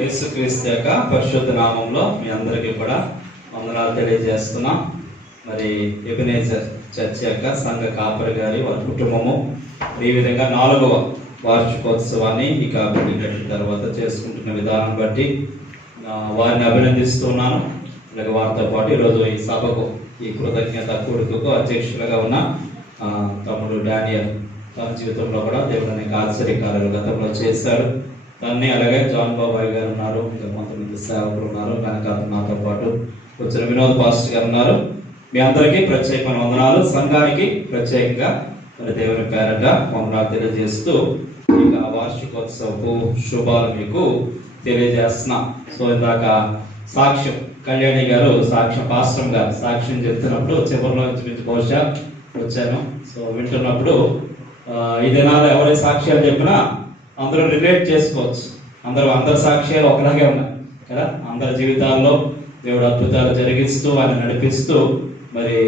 యేసుక్రీస్తు యొక్క పరిశుద్ధ నామంలో మీ అందరికీ కూడా వందనాలు తెలియజేస్తున్నాం. మరి ఎబెనేజర్ చర్చ్ యొక్క సంఘ కాపరి గారి వారి కుటుంబము ఈ విధంగా 4వ వార్షికోత్సవాన్ని ఇక పెట్టిన తర్వాత చేసుకుంటున్న విధానం బట్టి వారిని అభినందిస్తున్నాను. అలాగే వారితో పాటు ఈరోజు ఈ సభకు ఈ కృతజ్ఞత కూడికకు అధ్యక్షులుగా ఉన్న తమ్ముడు డానియల్, తన జీవితంలో కూడా దేవుడు అనేక ఆశ్చర్యకార్యాలు గతంలో చేశాడు. తన్ని అలాగే జాన్ బాబాయ్ గారు ఉన్నారు, ఇంకా కొంతమంది సేవకులు ఉన్నారు, కనుక నాతో పాటు వచ్చిన వినోద్ పాస్టర్ గారు ఉన్నారు. మీ అందరికీ ప్రత్యేకమైన వందనాలు. సంఘానికి ప్రత్యేకంగా మరి దేవుని పేరట వందనాలు తెలియజేస్తూ ఇక వార్షికోత్సవపు శుభాలు మీకు తెలియజేస్తున్నాం. సో ఇందాక సాక్ష్యం కళ్యాణి గారు పాస్టర్ గారు సాక్ష్యం చెప్తున్నప్పుడు చివరిలో నుంచి బహుశా వచ్చాను. సో వింటున్నప్పుడు ఈ దినాలు ఎవరి సాక్ష్యాలు చెప్పినా అందరూ రిలేట్ చేసుకోవచ్చు. అందరి సాక్ష్యాలు ఒకలాగే ఉన్నాయి కదా. అందరి జీవితాల్లో దేవుడు అద్భుతాలు జరిగిస్తూ ఆయన నడిపిస్తూ మరి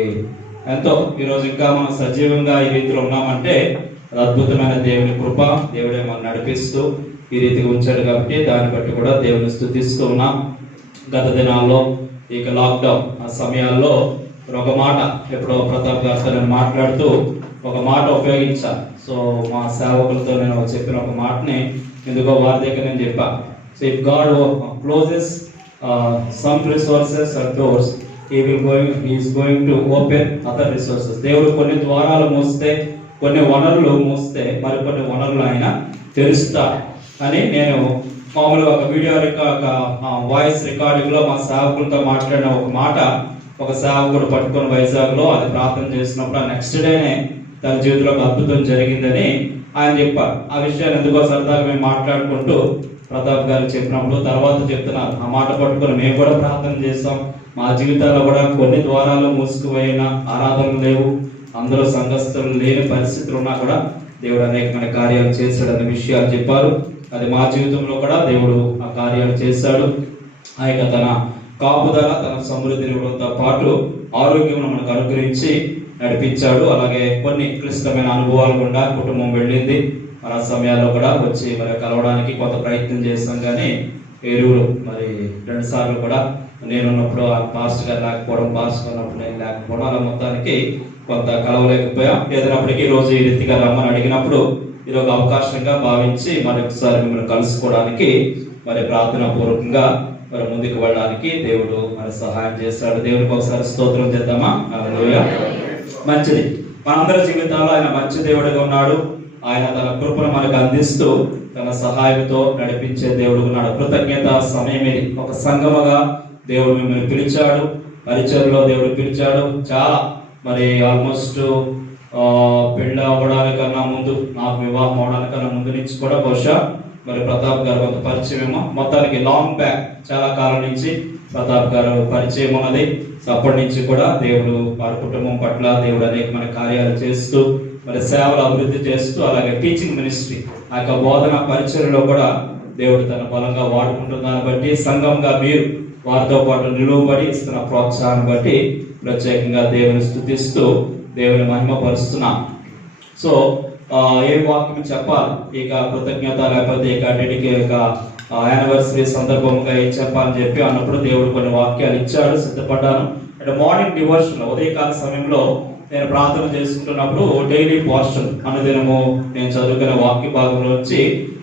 ఎంతో ఈరోజు ఇంకా మనం సజీవంగా ఈ రీతిలో ఉన్నామంటే అద్భుతమైన దేవుని కృప, దేవుడే మనం నడిపిస్తూ ఈ రీతిగా ఉంచాడు కాబట్టి దాన్ని బట్టి కూడా దేవుని స్తుతిస్తూ ఉన్నాం. గత దినాల్లో ఇక లాక్డౌన్ ఆ సమయాల్లో ఒక మాట ఎప్పుడో ప్రతాప్ గారితో నేను మాట్లాడుతూ ఒక మాట ఉపయోగించాను. సో మా సేవకులతో నేను చెప్పిన ఒక మాటని ఎందుకో వారి దగ్గర నేను చెప్పా. So if God closes some resources or doors, he is going to open other resources. దేవుడు కొన్ని ద్వారాలు మూస్తే, కొన్ని వనరులు మూస్తే మరి కొన్ని వనరులు ఆయన తెరుస్తాడు అని నేను మామూలుగా ఒక వీడియో వాయిస్ రికార్డింగ్ లో మా సేవకులతో మాట్లాడిన ఒక మాట ఒక సేవకుడు పట్టుకొని వైజాగ్లో అది ప్రార్థన చేసినప్పుడు నెక్స్ట్ డేనే తన జీవితంలో అద్భుతం జరిగిందని ఆయన చెప్పారు. ఆ విషయాన్ని ఎందుకో సరదాగా మేము మాట్లాడుకుంటూ ప్రతాప్ గారు చెప్పినప్పుడు తర్వాత చెప్తున్నారు, ఆ మాట పట్టుకొని మేము కూడా ప్రార్థన చేస్తాం, మా జీవితాల్లో కూడా కొన్ని ద్వారాలు మూసుకుపోయిన ఆరాధనలు లేవు, అందరూ సంఘస్థులు లేని పరిస్థితులు ఉన్నా కూడా దేవుడు అనేకమైన కార్యాలు చేశాడన్న విషయాలు చెప్పారు. అది మా జీవితంలో కూడా దేవుడు ఆ కార్యాలు చేశాడు. ఆ యొక్క తన కాపుదల, తన సమృద్ధిని ఇవ్వడంతో పాటు ఆరోగ్యం మనకు అనుగ్రహించి నడిపించాడు. అలాగే కొన్ని క్లిష్టమైన అనుభవాలు గుండా కుటుంబం వెళ్ళింది. మన సమయాల్లో కూడా వచ్చి మరి కలవడానికి కొంత ప్రయత్నం చేస్తాం, కానీ ఎరువులు మరి 2 సార్లు కూడా నేనున్నప్పుడు ఆ పాస్టర్ గారు లేకపోవడం, పాస్టర్ ఉన్నప్పుడు నేను లేకపోవడం, అలా మొత్తానికి కొంత కలవలేకపోయాం. ఏదైనప్పటికీ రోజు ఈ రీతిగా రమ్మని అడిగినప్పుడు ఇది ఒక అవకాశంగా భావించి మరొకసారి మిమ్మల్ని కలుసుకోవడానికి మరి ప్రార్థనా పూర్వకంగా మరి ముందుకు వెళ్ళడానికి దేవుడు మరి సహాయం చేస్తాడు. దేవుడికి ఒకసారి స్తోత్రం చేద్దామా? హల్లెలూయా. మంచిది. మనందరి జీవితాల్లో ఆయన మంచి దేవుడిగా ఉన్నాడు. ఆయన తన కృపను మనకు అందిస్తూ తన సహాయంతో నడిపించే దేవుడు ఉన్నాడు. కృతజ్ఞత సమయం ఇది. ఒక సంగమగా దేవుడు మిమ్మల్ని పిలిచాడు, పరిచయంలో దేవుడు పిలిచాడు. చాలా మరి ఆల్మోస్ట్ పెళ్ళి అవ్వడానికన్నా ముందు, నాకు వివాహం అవడానికన్నా ముందు నుంచి కూడా బహుశా మరి ప్రతాప్ గారు కొంత పరిచయం ఏమో, మొత్తానికి లాంగ్ బ్యాక్ చాలా కాలం నుంచి ప్రతాప్ గారు పరిచయం ఉన్నది. అప్పటి నుంచి కూడా దేవుడు వారి కుటుంబం పట్ల దేవుడు అనేకమైన కార్యాలు చేస్తూ మరి సేవలు అభివృద్ధి చేస్తూ అలాగే టీచింగ్ మినిస్ట్రీ ఆ యొక్క బోధన పరిచయంలో కూడా దేవుడు తన బలంగా వాడుకుంటున్నాను బట్టి సంఘంగా మీరు వారితో పాటు నిలువబడి ఇస్తున్న ప్రోత్సాహాన్ని బట్టి ప్రత్యేకంగా దేవుని స్తుతిస్తూ దేవుని మహిమపరుస్తున్నాం. సో ఏ వాక్యం చెప్పాలి, ఇక కృతజ్ఞత లేకపోతే ఇక డెడికేట్ యానివర్సరీ సందర్భంగా ఏం చెప్పాలని చెప్పి అన్నప్పుడు దేవుడు కొన్ని వాక్యాలు ఇచ్చాడు. సిద్ధపడ్డాను. అంటే మార్నింగ్ డివోషన్ ఉదయకాల సమయంలో నేను ప్రార్థన చేసుకుంటున్నప్పుడు డైలీ పోర్షన్ అనుదినము నేను చదువుకునే వాక్య భాగంలో వచ్చి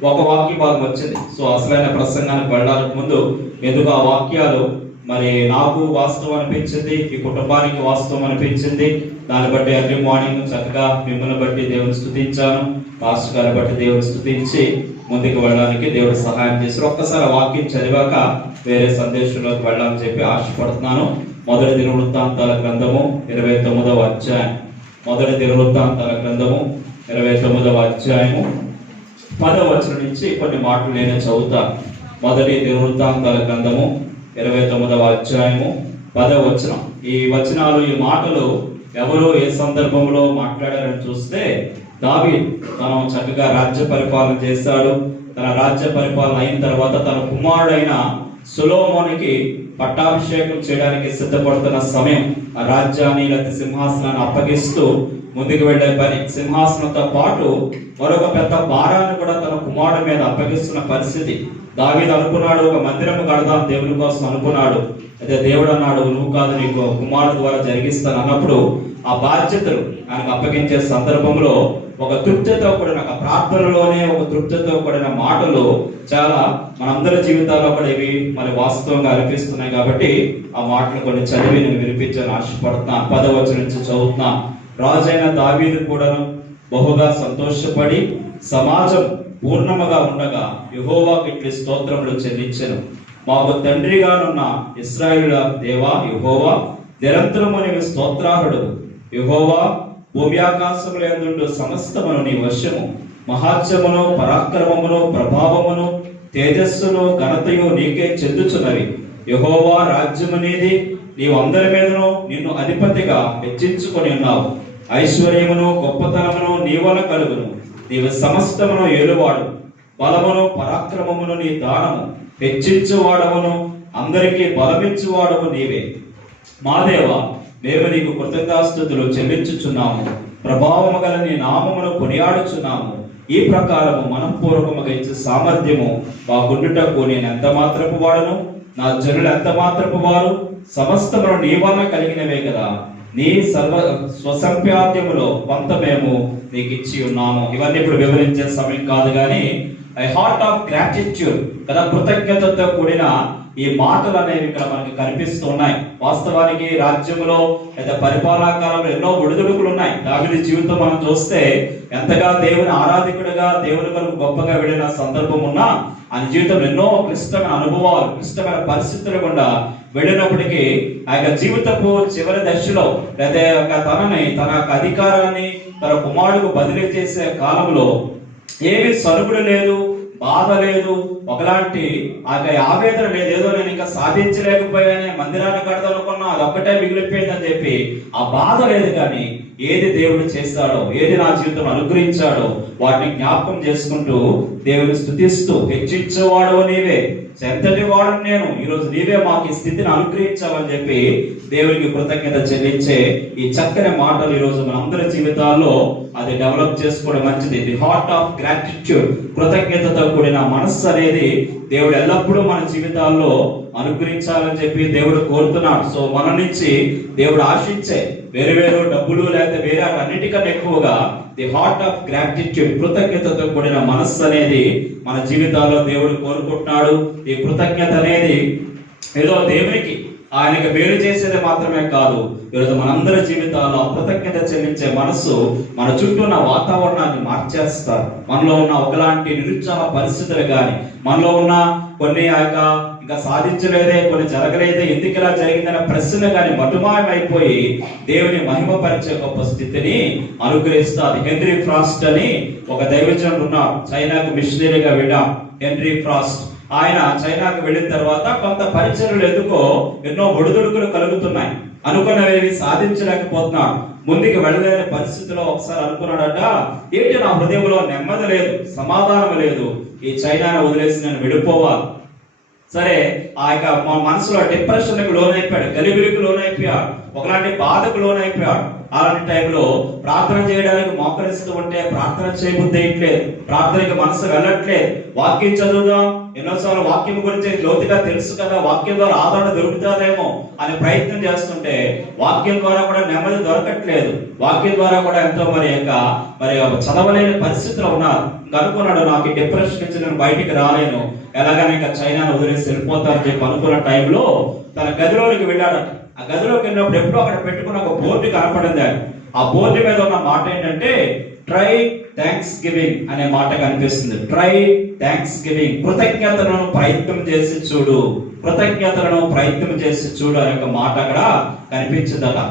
ఒక వాక్య భాగం వచ్చింది. సో అసలైన ప్రసంగానికి వెళ్ళడానికి ముందు ఎందుకు ఆ వాక్యాలు మరి నాకు వాస్తవం అనిపించింది, ఈ కుటుంబానికి వాస్తవం అనిపించింది. దాన్ని బట్టి ఎర్లీ మార్నింగ్ చక్కగా మిమ్మల్ని బట్టి దేవుని స్తుతించాను, పాస్టర్ గారిని బట్టి దేవుని స్తుతించి ముందుకు వెళ్ళడానికి దేవుడు సహాయం చేశారు. ఒక్కసారి వాక్యం చదివాక వేరే సందేశంలోకి వెళ్ళాలని చెప్పి ఆశపడుతున్నాను. మొదటి దినవృత్తాంతాల గ్రంథము 29వ అధ్యాయం. మొదటి దినవృత్తాంతాల గ్రంథము 29వ అధ్యాయము 10వ వచనం నుంచి కొన్ని మాటలు నేనే చదువుతాను. మొదటి దినవృత్తాంతాల గ్రంథము 29వ అధ్యాయము 10వ వచనం. ఈ వచనాలు, ఈ మాటలు ఎవరు ఏ సందర్భంలో మాట్లాడారని చూస్తే, దావీదు తను చక్కగా రాజ్య పరిపాలన చేశాడు. తన రాజ్య పరిపాలన అయిన తర్వాత తన కుమారుడైన సొలొమోనుకి పట్టాభిషేకం చేయడానికి సిద్ధపడుతున్న సమయం, ఆ రాజ్యాన్ని లేకపోతే సింహాసనాన్ని అప్పగిస్తూ ముందుకు వెళ్ళే పని. సింహాసనంతో పాటు మరొక పెద్ద భారాన్ని కూడా తన కుమారుడి మీద అప్పగిస్తున్న పరిస్థితి. దావీదు అనుకున్నాడు, ఒక మందిరం కడదాం దేవుని కోసం అనుకున్నాడు. అయితే దేవుడు అన్నాడు, నువ్వు కాదు, నీకు కుమారుడు ద్వారా జరిగిస్తాను అన్నప్పుడు ఆ బాధ్యతలు ఆయనకు అప్పగించే సందర్భంలో ఒక తృప్తితో కూడిన ప్రార్థనలోనే ఒక తృప్తితో కూడిన మాటలు చాలా మనందరి జీవితాల్లో కూడా ఇవి మరి వాస్తవంగా అనిపిస్తున్నాయి. కాబట్టి ఆ మాటలు కొన్ని చదివి నేను వినిపించాలని ఆశపడుతున్నాను. 10వ వచనం నుంచి చదువుతున్నా. రాజైన దావీదు కూడాను బహుగా సంతోషపడి సమాజం పూర్ణముగా ఉండగా యెహోవాకు ఇట్లు స్తోత్రములు చెల్లించెను. మాకు తండ్రిగానున్న ఇశ్రాయేలుల దేవా యెహోవా, నిరంతరము నీవు స్తోత్రార్హుడు. యెహోవా, భూమి ఆకాశములందు సమస్తమును నీ వశము. మహాత్యమును పరాక్రమమును ప్రభావమును తేజస్సును ఘనతయు నీకే చెందుచున్నవి. యెహోవా, రాజ్యము నీది, నీవు అందరి మీదను నిన్ను అధిపతిగా హెచ్చించుకొని ఉన్నావు. ఐశ్వర్యమును గొప్పతనమును నీ వల్ల కలుగును. నీవు సమస్తమును ఏలువాడు. బలమును పరాక్రమమును నీ దానము. హెచ్చించువాడమును అందరికీ బలమిచ్చువాడము నీవే. మా దేవా, మేము నీకు కృతజ్ఞతాస్తుతులు చెల్లించుచున్నాము. ప్రభావము గల నీ నామమును కొనియాడుచున్నాము. ఈ ప్రకారము మనఃపూర్వకముగా ఇచ్చే సామర్థ్యము మాకుండుటకు నేను ఎంత మాత్రపు వాడను, నా జనులు ఎంత మాత్రపు వారు. సమస్తమును నీ వలన కలిగినవే కదా. నీ స్వసంపాద్యములో కొంత మేము నీకు ఇచ్చి ఉన్నాము. ఇవన్నీ ఇప్పుడు వివరించే సమయం కాదు, కానీ ఐ హార్ట్ ఆఫ్ గ్రాటిట్యూడ్ కదా, కృతజ్ఞతతో కూడిన ఈ మాటలు అనేవి ఇక్కడ మనకి కనిపిస్తూ ఉన్నాయి. వాస్తవానికి రాజ్యంలో లేదా పరిపాలనా కాలంలో ఎన్నో ఒడిదుడుకులు ఉన్నాయి. దావీదు జీవితం మనం చూస్తే ఎంతగా దేవుని ఆరాధకుడిగా దేవుని కొరకు గొప్పగా వెళ్ళిన సందర్భం ఉన్నా ఆయన జీవితంలో ఎన్నో క్లిష్టమైన అనుభవాలు, క్లిష్టమైన పరిస్థితులు గుండా వెళ్ళినప్పటికీ ఆయన జీవితపు చివరి దశలో లేదా తన అధికారాన్ని తన కుమారుడుకు బదిలీ చేసే కాలంలో ఏమి సరుగుడు లేదు, బాధ లేదు, ఒకలాంటి ఆవేదన లేదు. ఏదో నేను ఇంకా సాధించలేకపోయానే, మందిరాన్ని కడదానుకున్నా అది ఒక్కటే మిగిలిపోయిందని చెప్పి ఆ బాధ లేదు. కానీ ఏది దేవుడు చేస్తాడో, ఏది నా జీవితం అనుగ్రహించాడో వాటిని జ్ఞాపకం చేసుకుంటూ దేవుని స్తుతిస్తూ, హెచ్చించేవాడు నీవే, ఎంతటి వాడు నేను, ఈరోజు నీవే మాకు ఈ స్థితిని అనుగ్రహించావని చెప్పి దేవునికి కృతజ్ఞత చెల్లించే ఈ చక్కని మాటలు ఈరోజు మనందరి జీవితాల్లో అది డెవలప్ చేసుకోవడం మంచిది. ది హార్ట్ ఆఫ్ గ్రాటిట్యూడ్, కృతజ్ఞతతో కూడిన మనస్సు అనేది దేవుడు ఎల్లప్పుడూ మన జీవితాల్లో అనుగ్రహించాలని చెప్పి దేవుడు కోరుతున్నాడు. సో మన నుంచి దేవుడు ఆశించే వేరు డబ్బులు లేకపోతే వేరే అన్నిటికన్నా ఎక్కువగా ది హార్ట్ ఆఫ్ గ్రాటిట్యూడ్, కృతజ్ఞతతో కూడిన మనస్సు అనేది మన జీవితాల్లో దేవుడు కోరుకుంటున్నాడు. ఈ కృతజ్ఞత అనేది ఏదో దేవునికి ఆయనకి మేలు చేసేది మాత్రమే కాదు, ఈరోజు మనందరి జీవితాల్లో కృతజ్ఞత చెల్లించే మనస్సు మన చుట్టూ ఉన్న వాతావరణాన్ని మార్చేస్తారు. మనలో ఉన్న ఒకలాంటి నిరుత్సాహ పరిస్థితులు కానీ, మనలో ఉన్న కొన్ని ఇంకా సాధించలేదే, కొన్ని జరగలేదే, ఎందుకు ఇలా జరిగిందనే ప్రశ్న కానీ మటుమాయమైపోయి దేవుని మహిమపరిచే గొప్ప స్థితిని అనుగ్రహిస్తారు. హెన్రీ ఫ్రాస్ట్ అని ఒక దైవజనుడు ఉన్నాడు. చైనాకు మిషనరీగా వెళ్ళాం. హెన్రీ ఫ్రాస్ట్ ఆయన చైనాకు వెళ్ళిన తర్వాత కొంత పరిచర్యలు ఎందుకో ఎన్నో ఒడిదుడుకులు కలుగుతున్నాయి. అనుకున్నవేవి సాధించలేకపోతున్నాడు. ముందుకు వెళ్ళలేని పరిస్థితిలో ఒకసారి అనుకున్నాడట, ఏంటి నా హృదయంలో నెమ్మది లేదు, సమాధానం లేదు, ఈ చైనాను వదిలేసి నేను వెళ్ళిపోవాలి. సరే మా మనసులో డిప్రెషన్కి లోనైపోయాడు, గలిబిలికి లోనైపోయాడు, ఒకలాంటి బాధకు లోనైపోయాడు. అలాంటి టైంలో ప్రార్థన చేయడానికి మోకరిస్తూ ఉంటే ప్రార్థన చేయబుద్ధి వేయట్లేదు, ప్రార్థనకి మనసు వెళ్ళట్లేదు. వాక్యం చదువుదాం, ఎన్నోసార్లు వాక్యం గురించి లోతుగా తెలుసు కదా, వాక్యం ద్వారా ఆదరణ దొరుకుతారేమో అని ప్రయత్నం చేస్తుంటే వాక్యం ద్వారా కూడా నెమ్మది దొరకట్లేదు. వాక్యం ద్వారా కూడా ఎంతో మరి చదవలేని పరిస్థితులు ఉన్నారు. అనుకున్నాడు, నాకు డిప్రెషన్ నుంచి నేను బయటికి రాలేను, ఎలాగైనా ఇంకా చైనాను వదిలేసి వెళ్ళిపోతానని చెప్పి అనుకున్న టైంలో తన గదిలోకి వెళ్ళాడు. ఆ గదిలోకి వెళ్ళినప్పుడు ఎప్పుడో అక్కడ పెట్టుకున్న ఒక బోర్డు కనపడింది. ఆ బోర్డు మీద ఉన్న మాట ఏంటంటే ట్రై థ్యాంక్స్ గివింగ్ అనే మాట కనిపిస్తుంది. ట్రై థ్యాంక్స్ గివింగ్, కృతజ్ఞతలను ప్రయత్నం చేసి చూడు, కృతజ్ఞతలను ప్రయత్నం చేసి చూడు అనే ఒక మాట అక్కడ కనిపించిందట.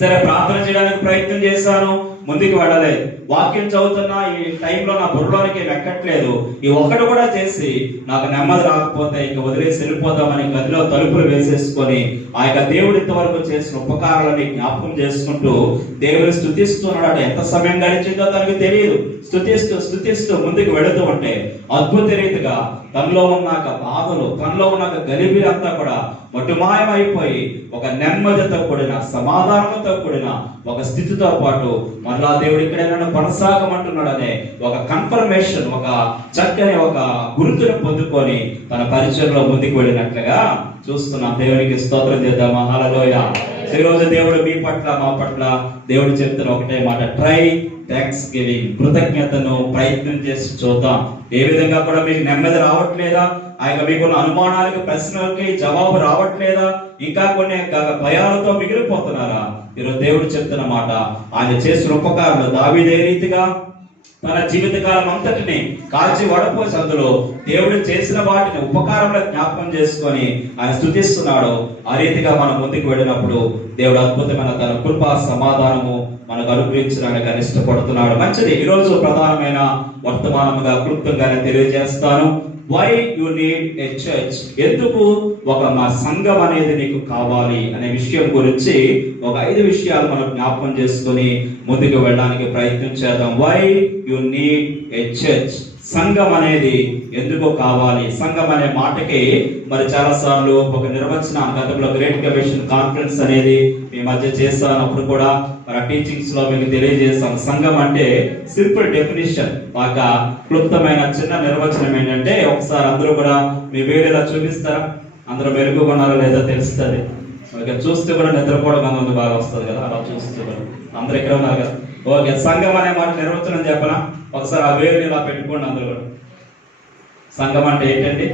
సరే, ప్రార్థన చేయడానికి ప్రయత్నం చేశాను, ముందుకు వెళ్ళలేదు. వాక్యం చదువుతున్నా ఈ టైంలో నా బుర్రలోనికి ఎక్కట్లేదు. ఈ ఒక్కడు కూడా చేసి నాకు నెమ్మది రాకపోతే ఇంక వదిలేసి వెళ్ళిపోతామని గదిలో తలుపులు వేసేసుకొని ఆ యొక్క దేవుడి ఇంతవరకు చేసిన ఉపకారాలని జ్ఞాపకం చేసుకుంటూ దేవుని స్తుతిస్తున్నాడు. ఎంత సమయం గడిచిందో తనకు తెలియదు. స్తుతిస్తూ ముందుకు వెళుతూ ఉంటే అద్భుత రీతిగా తనలో ఉన్న బాధలు, తనలో ఉన్న గలిబిలి అంతా కూడా మటుమాయమైపోయి ఒక నెమ్మదితో కూడిన, సమాధానంతో కూడిన ఒక స్థితితో పాటు మరలా దేవుడు ఇక్కడే నన్ను కొనసాగమంటున్నాడనే ఒక కన్ఫర్మేషన్, ఒక చక్కని ఒక గుర్తును పొందుకొని తన పరిచయంలో ముందుకు వెళ్ళినట్లుగా చూస్తున్నాం. దేవునికి స్తోత్రం చేద్దామా? హల్లెలూయా. ఈ రోజు దేవుడు మీ పట్ల, మా పట్ల దేవుడు చెప్తున్న ఒకటే మాట, ట్రై థ్యాంక్స్ గివింగ్. కృతజ్ఞతను ప్రయత్నం చేసి చూద్దాం. ఏ విధంగా కూడా మీకు నెమ్మది రావట్లేదా? ఆయన మీకున్న అనుమానాలకి, ప్రశ్నలకి జవాబు రావట్లేదా? ఇంకా కొన్ని భయాలతో మిగిలిపోతున్నారా? ఈరోజు దేవుడు చెప్తున్న మాట, ఆయన చేసిన ఉపకారాలు దావీదు ఏ రీతిగా తన జీవితకాలం అంతటిని కాల్చి వడపోసి అందులో దేవుడు చేసిన వాటిని ఉపకారంలో జ్ఞాపకం చేసుకొని ఆయన స్తుతిస్తున్నాడు. ఆ రీతిగా మనం ముందుకు వెళ్ళినప్పుడు దేవుడు అద్భుతమైన తన కృప, సమాధానము మనకు అనుగ్రహించడానికి ఆయన ఇష్టపడుతున్నాడు. మంచిది. ఈరోజు ప్రధానమైన వర్తమానముగా క్లుప్తంగానే తెలియజేస్తాను. Why you need a church. ఎందుకు ఒక మా సంఘం అనేది నీకు కావాలి అనే విషయం గురించి ఒక 5 విషయాలు మనం జ్ఞాపకం చేసుకొని ముందుకు వెళ్ళడానికి ప్రయత్నం చేద్దాం. Why you need a church. సంఘం అనేది ఎందుకు కావాలి? సంఘం అనే మాటకి మరి చాలా సార్లు ఒక నిర్వచనం, గతంలో గ్రేట్ కమిషన్ కాన్ఫరెన్స్ అనేది మీ మధ్య చేస్తాను, అప్పుడు కూడా మన టీచింగ్స్ లో మీకు తెలియజేస్తాను. సంఘం అంటే సింపుల్ డెఫినిషన్, బాగా క్లుప్తమైన చిన్న నిర్వచనం ఏంటంటే, ఒకసారి అందరూ కూడా మీ వేరేలా చూపిస్తారా? అందరూ మెరుగుకున్నారో లేదో తెలుస్తుంది. చూస్తే కూడా నిద్రపోవడం అనేది బాగా వస్తుంది కదా, అలా చూస్తే కూడా అందరు ఇక్కడ ఉన్నారు కదా. ఓకే, సంఘం అనే మాట నిర్వచనం చెప్పనా? ఒకసారి ఆ వేరుని ఇలా పెట్టుకోండి అందరూ కూడా. సంఘం అంటే ఏంటండి?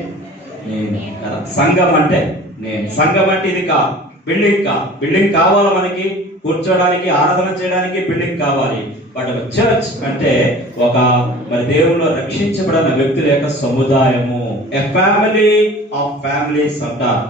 నేను కదా. సంఘం అంటే నేను. సంఘం అంటే ఇది కా బిల్డింగ్ బిల్డింగ్ కావాలి మనకి, కూర్చోడానికి, ఆరాధన చేయడానికి బిల్డింగ్ కావాలి. బట్ చర్చ్ అంటే ఒక మరి దేవుల్లో రక్షించబడిన వ్యక్తుల యొక్క సముదాయము. ఎ ఫ్యామిలీ ఆఫ్ ఫ్యామిలీస్ అంటారు.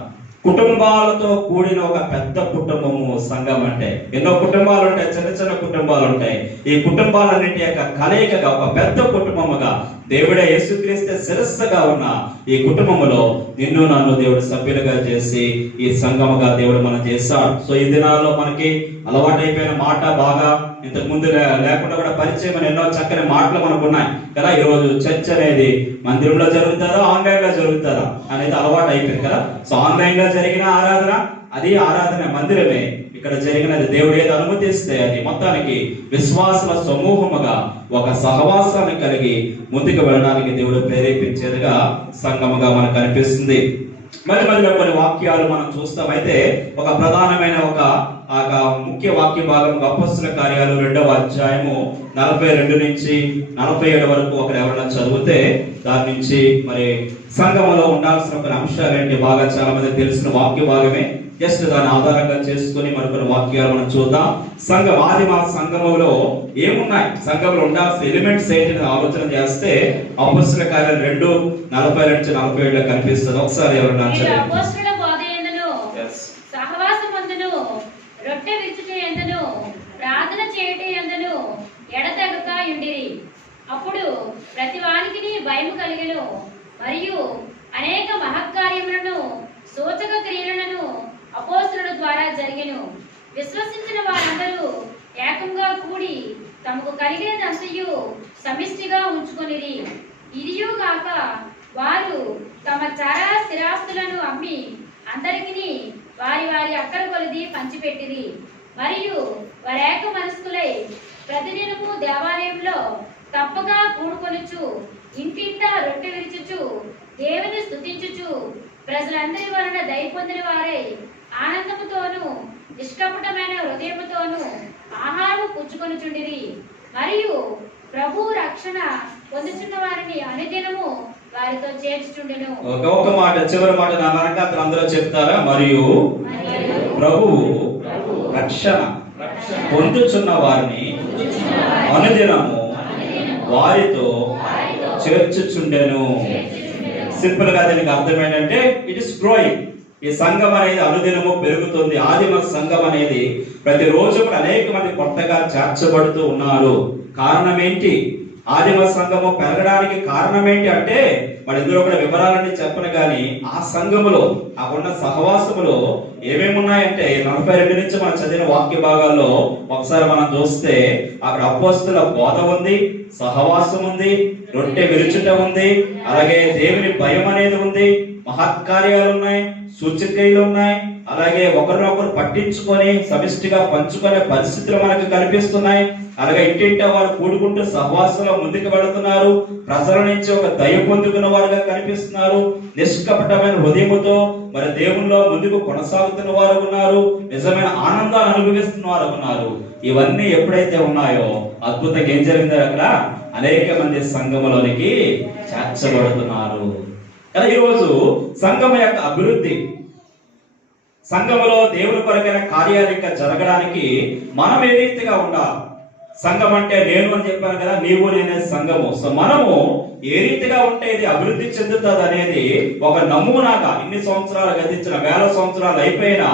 కుటుంబాలతో కూడిన ఒక పెద్ద కుటుంబము సంఘం అంటే. ఎన్నో కుటుంబాలు ఉంటాయి, చిన్న చిన్న కుటుంబాలు ఉంటాయి. ఈ కుటుంబాలన్నింటి యొక్క కలయికగా ఒక పెద్ద కుటుంబముగా దేవుడే యేసుక్రీస్తే శిరస్సుగా ఉన్న ఈ కుటుంబములో నిన్ను నన్ను దేవుడు సభ్యులుగా చేసి ఈ సంఘముగా దేవుడు మనం చేస్తాడు. సో ఈ దినాల్లో మనకి అలవాటైపోయిన మాట, బాగా ఇంతకు ముందు లేకుండా కూడా పరిచయం ఎన్నో చక్కని మాటలు మనకు ఉన్నాయి కదా. ఈరోజు చర్చ్ అనేది మందిరంలో జరుగుతారా, ఆన్లైన్ లో జరుగుతారా అనేది అలవాటు అయిపోయింది కదా. సో ఆన్లైన్ లో జరిగిన ఆరాధన అది ఆరాధన మందిరమే. ఇక్కడ జరిగినది దేవుడు ఏది అనుమతిస్తే అది మొత్తానికి విశ్వాసుల సమూహముగా ఒక సహవాసాన్ని కలిగి ముందుకు వెళ్ళడానికి దేవుడు ప్రేరేపించేదిగా సంఘముగా మనకు కనిపిస్తుంది. మధ్యలో కొన్ని వాక్యాలు మనం చూస్తాం. అయితే ఒక ప్రధానమైన ఒక ముఖ్య వాక్య భాగం అపొస్తలుల కార్యాలు 2వ అధ్యాయము 42 నుంచి 47 వరకు ఒకరు ఎవరైనా చదివితే దాని నుంచి మరి సంఘములో ఉండాల్సిన కొన్ని అంశాలు ఏంటి బాగా చాలా మంది తెలిసిన వాక్య భాగమే. జస్ట్ దాన్ని ఆధారంగా చేసుకుని మరికొన్ని వాక్యాలు మనం చూద్దాం. సంఘం ఆదిమ సంఘములో ఏమున్నాయి, సంఘంలో ఉండాల్సిన ఎలిమెంట్స్ ఏంటి ఆలోచన చేస్తే అపొస్తలుల కార్యాలు 2:42 నుంచి 47 కనిపిస్తుంది. ఒకసారి ఎవరైనా రొట్టె విరుచుట యందును ప్రార్థన చేయుట యందును ఎడతెగక ఉండిరి. అప్పుడు ప్రతి వానికిని భయము కలిగెను. మరియు అనేక మహత్కార్యములను సూచక క్రియలను అపోస్తలుల ద్వారా జరిగెను. విశ్వసించిన వారందరూ ఏకంగా కూడి తమకు కలిగినదంతయు సమిష్టిగా ఉంచుకొనిరి. ఇదియు కాక వారు తమ చరా స్థిరాస్తులను అమ్మి అందరికీ వారి వారి అక్కర కొలది పంచిపెట్టిరి. మరియు వారేక మనస్కులై ప్రతిదినము దేవాలయంలో తప్పగా కూడుకొనుచు ఇంటింటా రొట్టె విరుచుచు దేవుని స్తుతించుచు ప్రజలందరి వలన దయ పొందిన వారై ఆనందముతోను నిష్కపటమైన హృదయముతోను ఆహారము పుచ్చుకొనుచుండిరి. మరియు ప్రభు రక్షణ పొందుచున్న వారిని అనుదినము వారితో చేర్చుచుండెను. ఒక మాట, చివరి మాట నా వెనకాల అందరూ చెప్తారా? మరియు ప్రభువు రక్షణ పొందుచున్న వారిని అనుదినము వారితో చేర్చుచుండెను. సింపుల్ గా దీనికి అర్థం ఏంటంటే ఇట్ ఇస్ గ్రోయింగ్. ఈ సంఘం అనేది అనుదినము పెరుగుతుంది. ఆదిమ సంఘం అనేది ప్రతిరోజు అనేక మంది కొత్తగా చేర్చబడుతూ ఉన్నారు. కారణం ఏంటి? ఆదిమ సంఘము పెరగడానికి కారణం ఏంటి అంటే, మరి ఇందులో కూడా వివరాలన్నీ చెప్పను కానీ, ఆ సంఘములో ఆ ఉన్న సహవాసములో ఏమేమి ఉన్నాయంటే 42 నుంచి మనం చదివిన వాక్య భాగాల్లో ఒకసారి మనం చూస్తే అక్కడ అపోస్తలుల బోధ ఉంది, సహవాసం ఉంది, రొట్టె విరుచుట ఉంది, అలాగే దేవుని భయం అనేది ఉంది, మహత్కార్యాలు ఉన్నాయి, సూచక్రియలు ఉన్నాయి, అలాగే ఒకరినొకరు పట్టించుకొని సమిష్టిగా పంచుకునే పరిస్థితులు మనకు కనిపిస్తున్నాయి. అలాగే ఇంటింటా వారు కూడుకుంటూ సహవాసంలో ముందుకు వెళుతున్నారు. ప్రజల నుంచి ఒక దయ పొందుకున్న వారుగా కనిపిస్తున్నారు. నిష్కపటమైన హృదయముతో మరి దేవునిలో ముందుకు కొనసాగుతున్న వారు ఉన్నారు. నిజమైన ఆనందాన్ని అనుభవిస్తున్న వారు ఉన్నారు. ఇవన్నీ ఎప్పుడైతే ఉన్నాయో అద్భుతంగా ఏం జరిగిందో అక్కడ అనేక మంది సంఘములోనికి చేర్చబడుతున్నారు. కానీ ఈరోజు సంఘం యొక్క అభివృద్ధి, సంఘములో దేవుని కొరకైన కార్యాలు ఇంకా జరగడానికి మనం ఏ రీతిగా ఉండాలి? సంఘం అంటే నేను అని చెప్పాను కదా, నీవు నేనే సంఘము. సో మనము ఏ రీతిగా ఉంటే ఇది అభివృద్ధి చెందుతుంది అనేది ఒక నమూనాగా, ఇన్ని సంవత్సరాలు గతించిన, వేల సంవత్సరాలు అయిపోయినా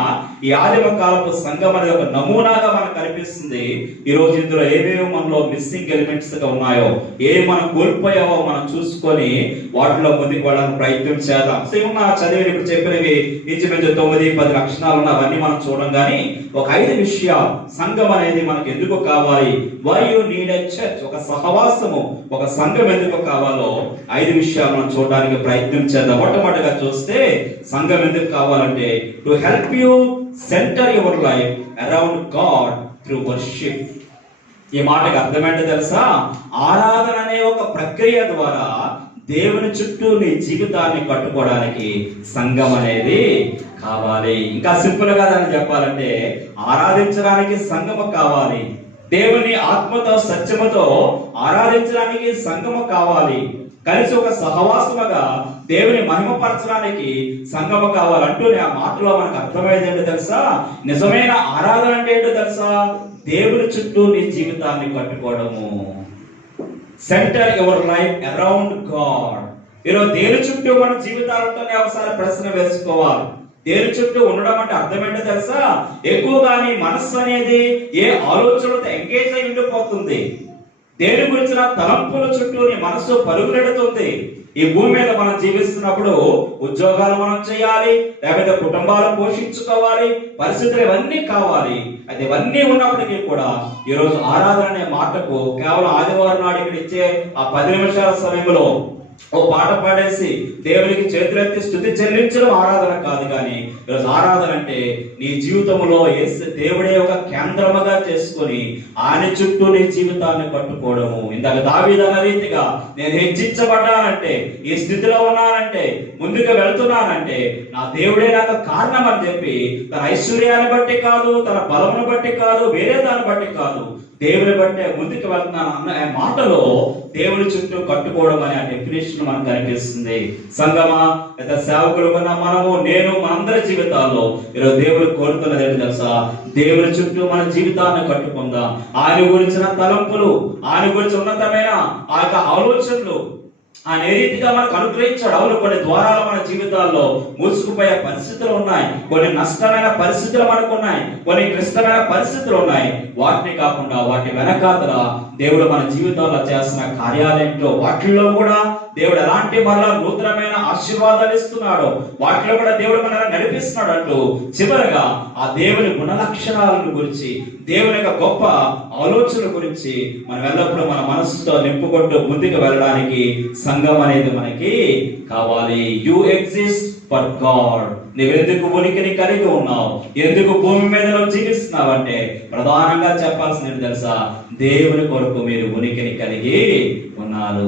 ఈ ఆదిమ కాలపు సంఘం అనేది ఒక నమూనాగా మనకు కనిపిస్తుంది. ఈ రోజు ఇందులో ఏవేవో మనలో మిస్సింగ్ ఎలిమెంట్స్ గా ఉన్నాయో, ఏవి మనం కోల్పోయావో మనం చూసుకొని వాటిలో ముందుకు వెళ్ళడానికి ప్రయత్నం చేద్దాం. సో ఉన్న చదివి ఇప్పుడు చెప్పినవి ఇంచుమించు 9-10 లక్షణాలు ఉన్న అవన్నీ మనం చూడం కానీ, ఒక 5 విషయాలు సంఘం అనేది మనకు ఎందుకు కావాలి, why you need a church, ఒక సహవాసము, ఒక సంఘం ఎందుకు కావాలో 5 విషయాలు మనం చూడడానికి ప్రయత్నం చేద్దాం. మొట్టమొదటిగా చూస్తే సంఘం ఎందుకు కావాలంటే to help you centre your life around God through worship. ఈ మాటకి అర్థమేంటో తెలుసా? ఆరాధన అనే ఒక ప్రక్రియ ద్వారా దేవుని చుట్టూ నీ జీవితాన్ని కట్టుకోవడానికి సంఘం అనేది కావాలి. ఇంకా సింపుల్ గా దాన్ని చెప్పాలంటే ఆరాధించడానికి సంఘము కావాలి. దేవుని ఆత్మతో సత్యముతో ఆరాధించడానికి సంఘము కావాలి. కలిసి ఒక సహవాసముగా దేవుని మహిమపరచడానికి సంఘము కావాలంటూనే ఆ మాటలో మనకు అర్థమయ్యేది ఏంటో తెలుసా? నిజమైన ఆరాధన అంటే ఏంటో తెలుసా? దేవుని చుట్టూ నీ జీవితాన్ని కట్టుకోవడము. Centre your life around God. ఈరోజు దేవుని చుట్టూ మన జీవితాలతోనే ఒకసారి ప్రశ్న వేసుకోవాలి. దేవుని చుట్టూ ఉండడం అంటే అర్థం ఏంటో తెలుసా? ఎక్కువగా నీ మనస్సు అనేది ఏ ఆలోచనలతో ఎంగేజ్ అయి ఉండిపోతుంది. దేవుని గురించిన తలంపుల చుట్టూ నీ మనస్సు పరుగులెడుతుంది. ఈ భూమి మీద మనం జీవిస్తున్నప్పుడు ఉద్యోగాలు మనం చేయాలి, లేకపోతే కుటుంబాలు పోషించుకోవాలి, పరిస్థితులు ఇవన్నీ కావాలి. అయితే ఇవన్నీ ఉన్నప్పటికీ కూడా ఈరోజు ఆరాధన అనే మాటకు కేవలం ఆదివారం నాడు ఇక్కడ ఇచ్చే ఆ 10 నిమిషాల సమయంలో ఓ పాట పాడేసి దేవునికి చేతులెత్తి స్తుతి చెల్లించడం ఆరాధన కాదు. కానీ ఈరోజు ఆరాధన అంటే నీ జీవితంలో దేవుడే ఒక కేంద్రముగా చేసుకొని ఆయన చుట్టూ నీ జీవితాన్ని కట్టుకోవడము. ఇందాక దావీదు అన్న రీతిగా నేను హెచ్చించబడ్డానంటే, ఈ స్థితిలో ఉన్నానంటే, ముందుకు వెళ్తున్నానంటే నా దేవుడే నాకు కారణం అని చెప్పి తన ఐశ్వర్యాన్ని బట్టి కాదు, తన బలమును బట్టి కాదు, వేరే దాన్ని బట్టి కాదు, దేవుని బట్టే ముందుకు వెళ్తున్నాను అన్న మాటలో దేవుని చుట్టూ కట్టుకోవడం అనే ఆ డెఫినేషన్ మనకు కనిపిస్తుంది. సంగమా లేదా సేవకులు ఉన్న మనము, నేను, మనందరి జీవితాల్లో ఈరోజు దేవుడు కోరుతున్నది ఏంటి తెలుసా? దేవుని చుట్టూ మన జీవితాన్ని కట్టుకుందాం. ఆయన గురించిన తలంపులు, ఆయన గురించి ఉన్నతమైన ఆ యొక్క ఆలోచనలు ఆయన ఏ రీతిగా మనకు అనుగ్రహించాడు. అవును, కొన్ని ద్వారాలు మన జీవితాల్లో మూసుకుపోయే పరిస్థితులు ఉన్నాయి, కొన్ని నష్టమైన పరిస్థితులు మనకు ఉన్నాయి, కొన్ని క్లిష్టమైన పరిస్థితులు ఉన్నాయి. వాటిని కాకుండా వాటి వెనకాతల దేవుడు మన జీవితాల్లో చేస్తున్న కార్యాలయంలో వాటిల్లో కూడా దేవుడు ఎలాంటి మరలా నూతనమైన ఆశీర్వాదాలు ఇస్తున్నాడు, వాటిలో కూడా దేవుడు మనల్ని నడిపిస్తున్నాడు అంటూ చివరగా ఆ దేవుని గుణ లక్షణాలను గురించి, దేవుని యొక్క గొప్ప ఆలోచనల గురించి మనం ఎల్లప్పుడూ మన మనసుతో నింపుకుంటూ ముందుకు వెళ్ళడానికి సంఘం అనేది మనకి కావాలి. You exist for God. నువ్వెందుకు ఉనికిని కలిగి ఉన్నావు, ఎందుకు భూమి మీద జీవిస్తున్నావు అంటే ప్రధానంగా చెప్పాల్సింది తెలుసా? దేవుని కొరకు మీరు ఉనికిని కలిగి ఉన్నారు.